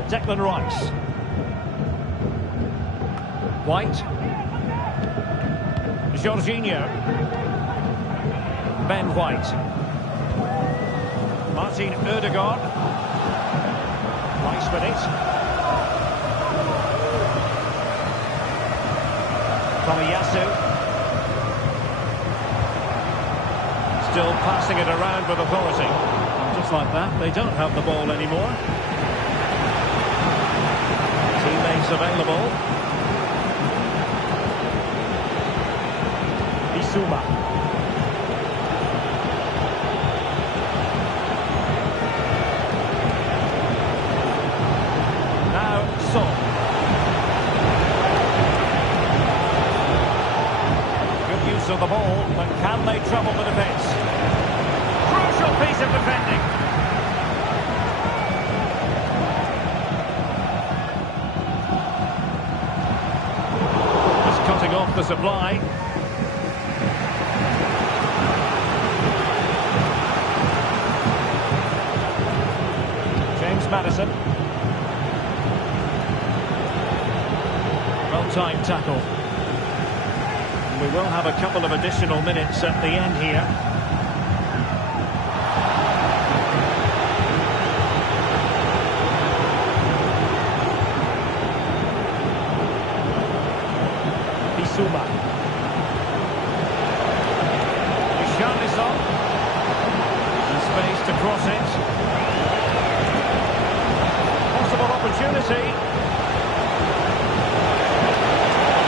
Declan Rice. White. Jorginho. Ben White. Martin Ødegaard. Rice with it. Tomiyasu. Still passing it around with authority. And just like that, they don't have the ball anymore. Teammates available. Bissouma. Now Son. Good use of the ball, but can they trouble the defence? Crucial piece of defending. Just cutting off the supply. Madison. Well-timed tackle. We will have a couple of additional minutes at the end here. Bissouma. Richarlison. And space to cross it. Opportunity.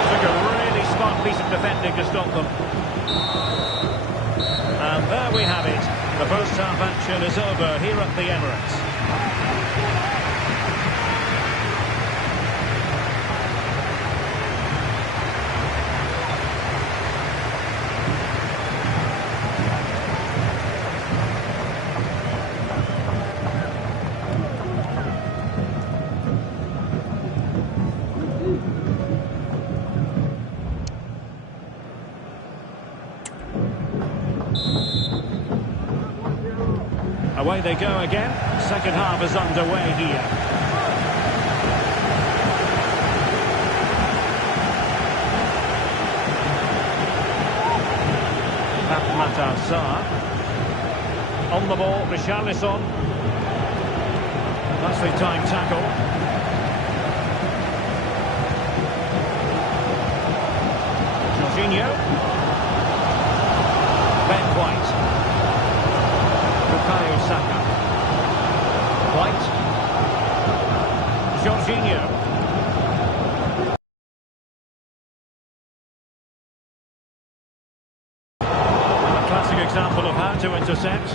Took a really smart piece of defending to stop them. And there we have it. The first half action is over here at the Emirates. Away they go again. Second half is underway here. Matar Sarr. On the ball, Richarlison. Nicely timed tackle. Jorginho. Ben White. Saka. White. Jorginho. A classic example of how to intercept.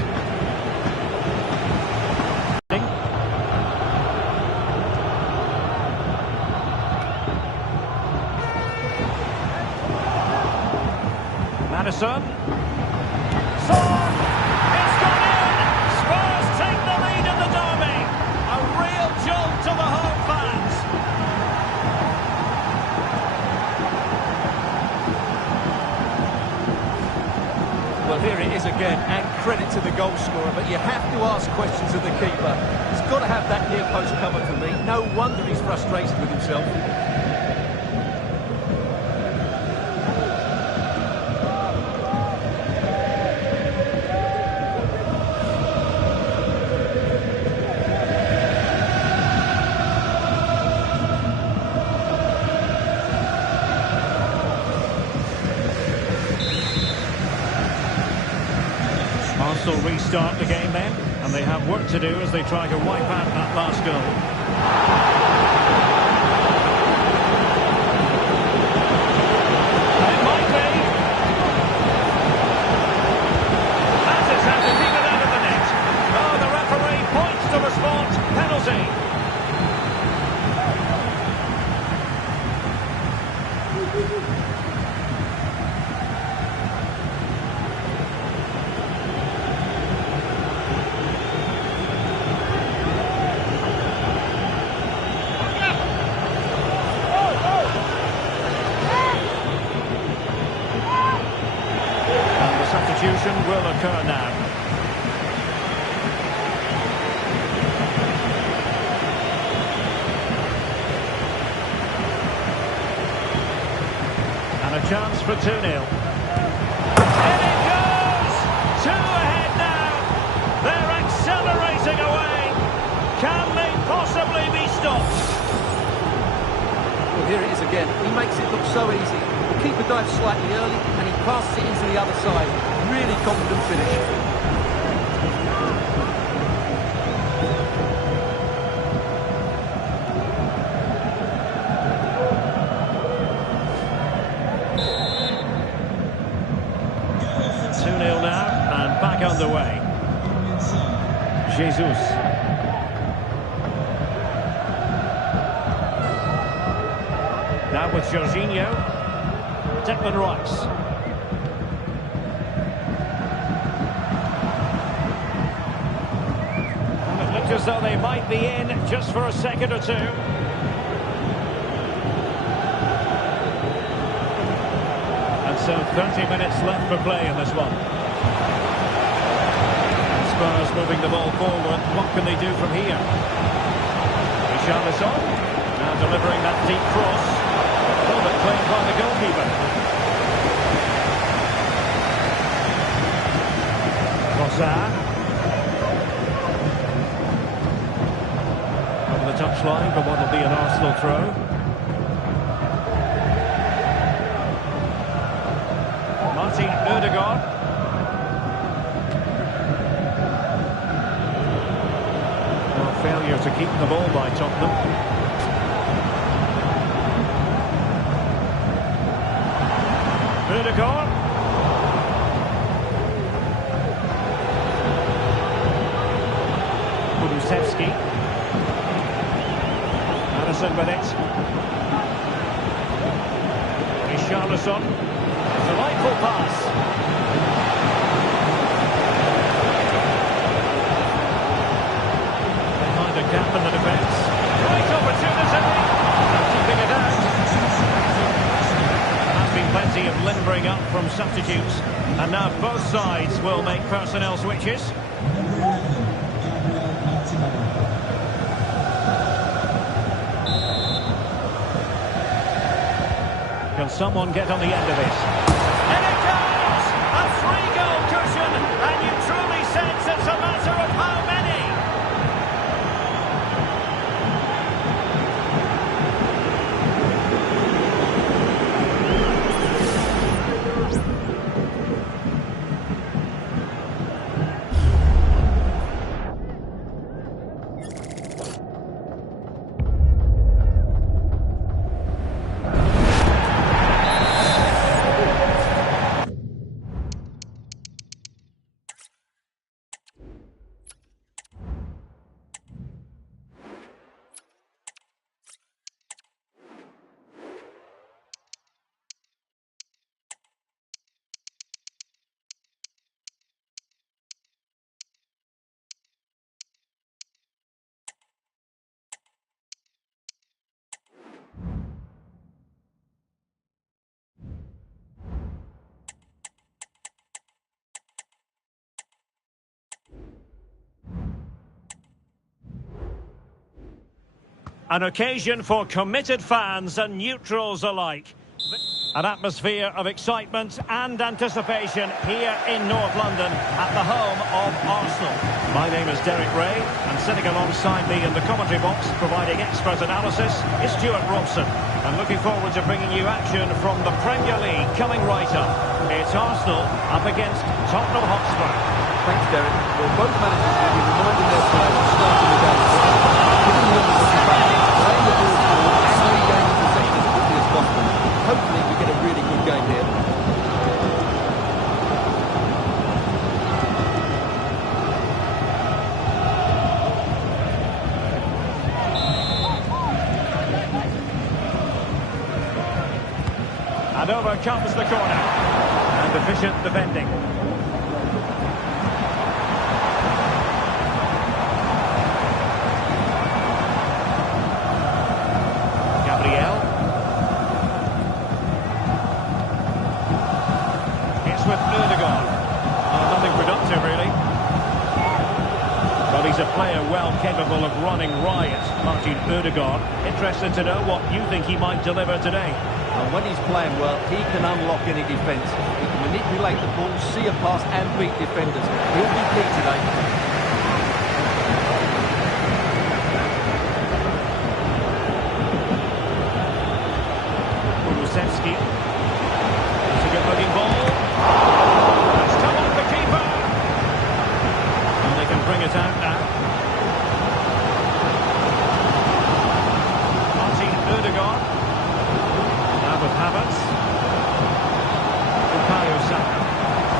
Madison. To the home fans. Well, here it is again, and credit to the goal scorer, but you have to ask questions of the keeper. He's got to have that near post covered for me. No wonder he's frustrated with himself. Will restart the game then, and they have work to do as they try to wipe out that last goal. And it might be. Matters have to keep it out of the net. Oh, the referee points to the spot. Penalty. Substitution will occur now. And a chance for 2-0. And it goes! 2 ahead now. They're accelerating away. Can they possibly be stopped? Well, here it is again. He makes it look so easy. The keeper dives slightly early and he passes it into the other side. Really confident finish. Jesus. Now with Jorginho. Declan Rice. And it looked as though they might be in just for a second or two. So 30 minutes left for play in this one. Spurs moving the ball forward. What can they do from here? Richarlison now delivering that deep cross. Oh, but claimed by the goalkeeper. Trossard. Over the touchline for what will be an Arsenal throw. Ødegaard. Well, failure to keep the ball by Tottenham. Ødegaard. Kulusevski. Madison with it. Richarlison. Delightful pass. They find a gap in the defence. Great opportunity. Keeping it out. There has been plenty of limbering up from substitutes. And now both sides will make personnel switches. Can someone get on the end of this? And it goes! A three-goal cushion, and you truly sense it's a matter of how many. An occasion for committed fans and neutrals alike. An atmosphere of excitement and anticipation here in North London at the home of Arsenal. My name is Derek Ray, and sitting alongside me in the commentary box providing expert analysis is Stuart Robson. I'm looking forward to bringing you action from the Premier League coming right up. It's Arsenal up against Tottenham Hotspur. Thanks, Derek. Well, both managers will be reminding their players to start in the game. Giving the opposition back, playing the ball forward and regaining possession as quickly as possible. Hopefully we get a really good game here. And over comes the corner. And efficient defending. With Ødegaard. Nothing productive, really. But he's a player well capable of running riot, Martin Ødegaard. Interested to know what you think he might deliver today. And when he's playing well, he can unlock any defence. He can manipulate the ball, see a pass and beat defenders. He'll be key today. Kulusevski. It's a good-looking ball. Bring it out now. Martin Ødegaard. Now with Havertz. Bukayo Saka.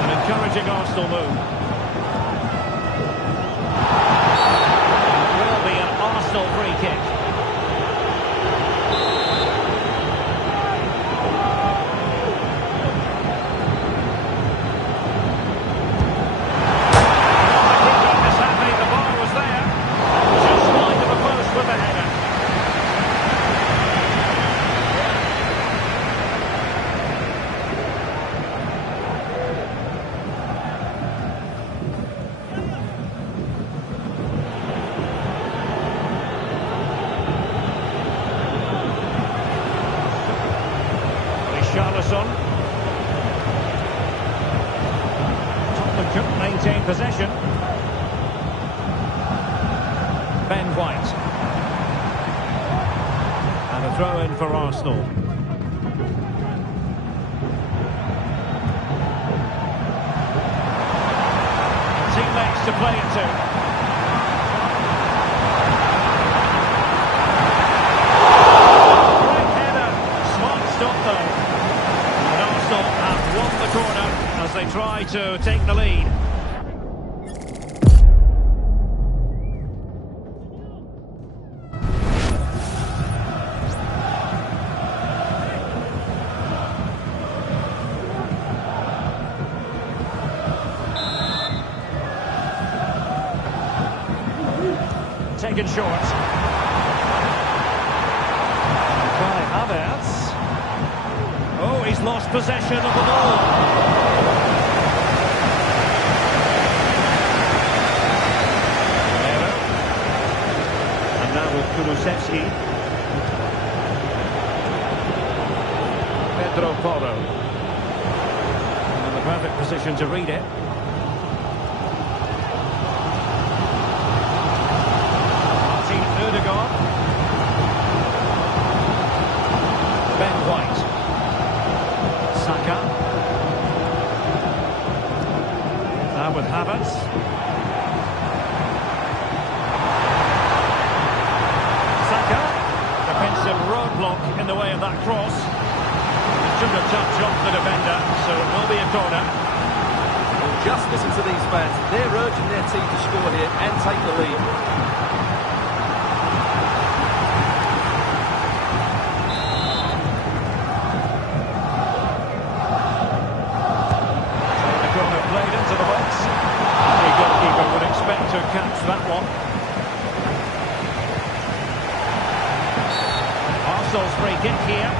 An encouraging Arsenal move. Anderson. Tottenham couldn't maintain possession. Ben White. And a throw in for Arsenal. Teammates to play it to. Great header. Smart stop though. And Arsenal have won the corner as they try to take the lead. Taken short. Kai Havertz. Oh, he's lost possession of the ball. And now with Kulusevski. Pedro Porro. In the perfect position to read it. Ødegaard. Ben White. Saka. Now with Havertz. Saka. Defensive roadblock in the way of that cross. Took a touch off the defender, so it will be a corner. Well, just listen to these fans. They're urging their team to score here and take the lead. To catch that one. Arsenal's free kick here.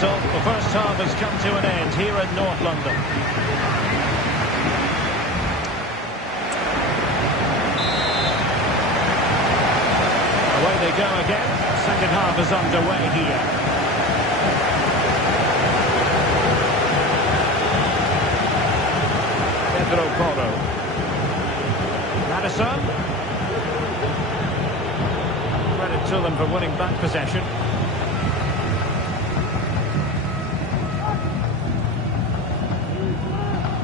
The first half has come to an end here in North London. Away they go again. Second half is underway here. Pedro Porro. Madison. Credit to them for winning back possession.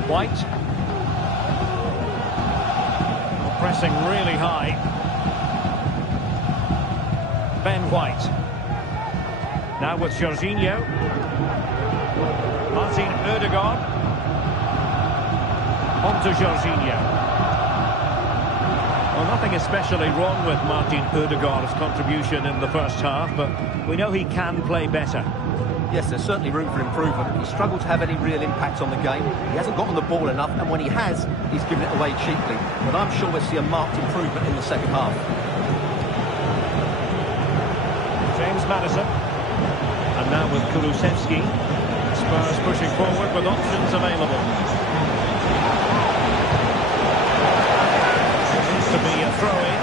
White. Pressing really high. Ben White. Now with Jorginho. Martin Ødegaard. On to Jorginho. Well, nothing especially wrong with Martin Ødegaard's contribution in the first half, but we know he can play better. Yes, there's certainly room for improvement. He's struggled to have any real impact on the game. He hasn't got on the ball enough, and when he has, he's given it away cheaply. But I'm sure we'll see a marked improvement in the second half. James Madison. And now with Kulusevski. Spurs pushing forward with options available. Seems to be a throw-in.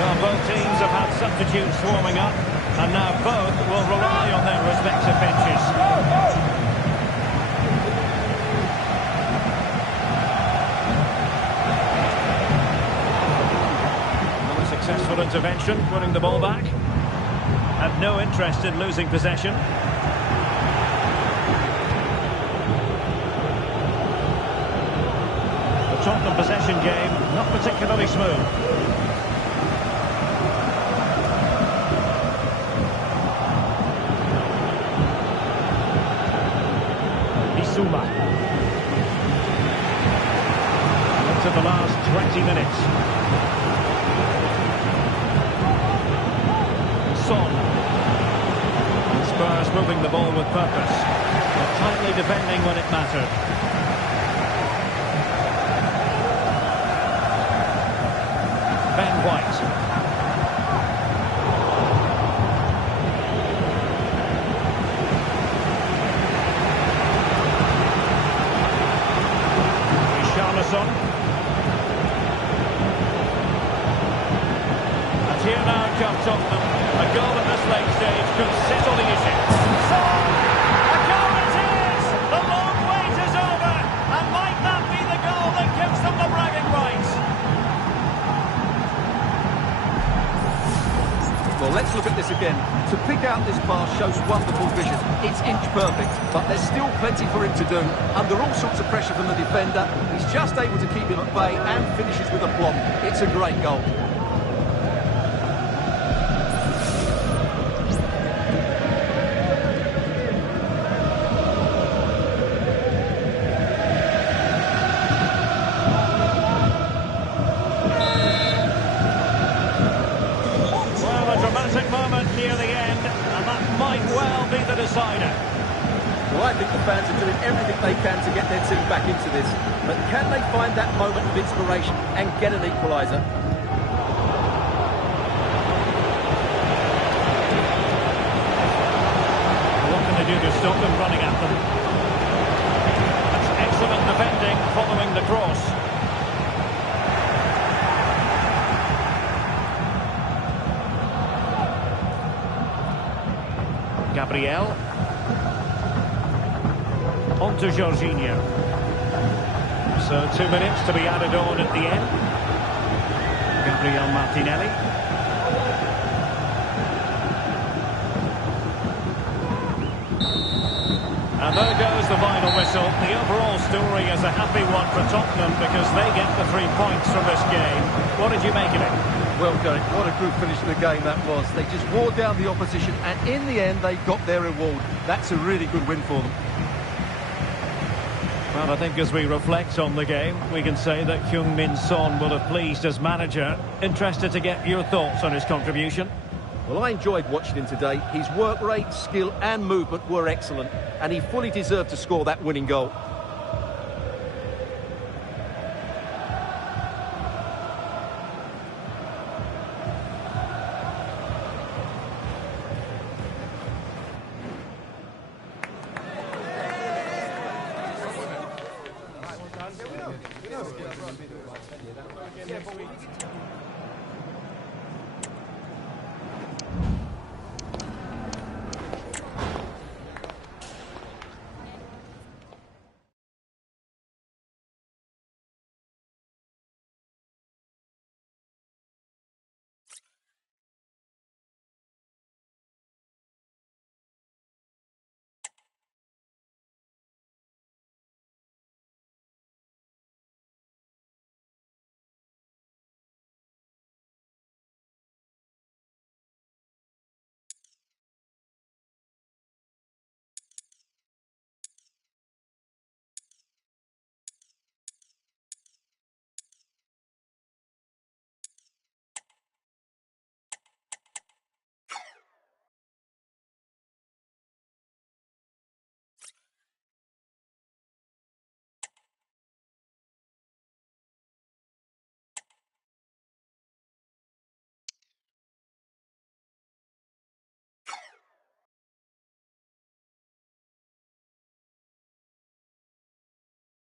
Well, both teams have had substitutes warming up. And now both will rely on their respective benches. Another successful intervention, winning the ball back. Had no interest in losing possession. The Tottenham possession game, not particularly smooth. Into the last 20 minutes. Son. Spurs moving the ball with purpose, but tightly defending when it mattered. Ben White. And here now comes Tottenham. A goal at this late stage could settle the issue. So, a goal it is! The long wait is over, and might that be the goal that gives them the bragging rights? Well, let's look at this again. To pick out this pass shows wonderful vision. It's inch perfect, but there's still plenty for him to do. Under all sorts of pressure from the defender, he's just able to keep him at bay and finishes with aplomb. It's a great goal. Near the end, and that might well be the decider. Well, I think the fans are doing everything they can to get their team back into this. But can they find that moment of inspiration and get an equaliser? What can they do to stop them running at them? That's excellent defending following the cross. Gabriel. On to Jorginho. So 2 minutes to be added on at the end. Gabriel Martinelli. And there goes the final whistle. The overall story is a happy one for Tottenham because they get the 3 points from this game. What did you make of it? Well, Derek, what a good finish to the game that was. They just wore down the opposition, and in the end, they got their reward. That's a really good win for them. Well, I think as we reflect on the game, we can say that Heung-min Son will have pleased as manager. Interested to get your thoughts on his contribution. Well, I enjoyed watching him today. His work rate, skill and movement were excellent, and he fully deserved to score that winning goal.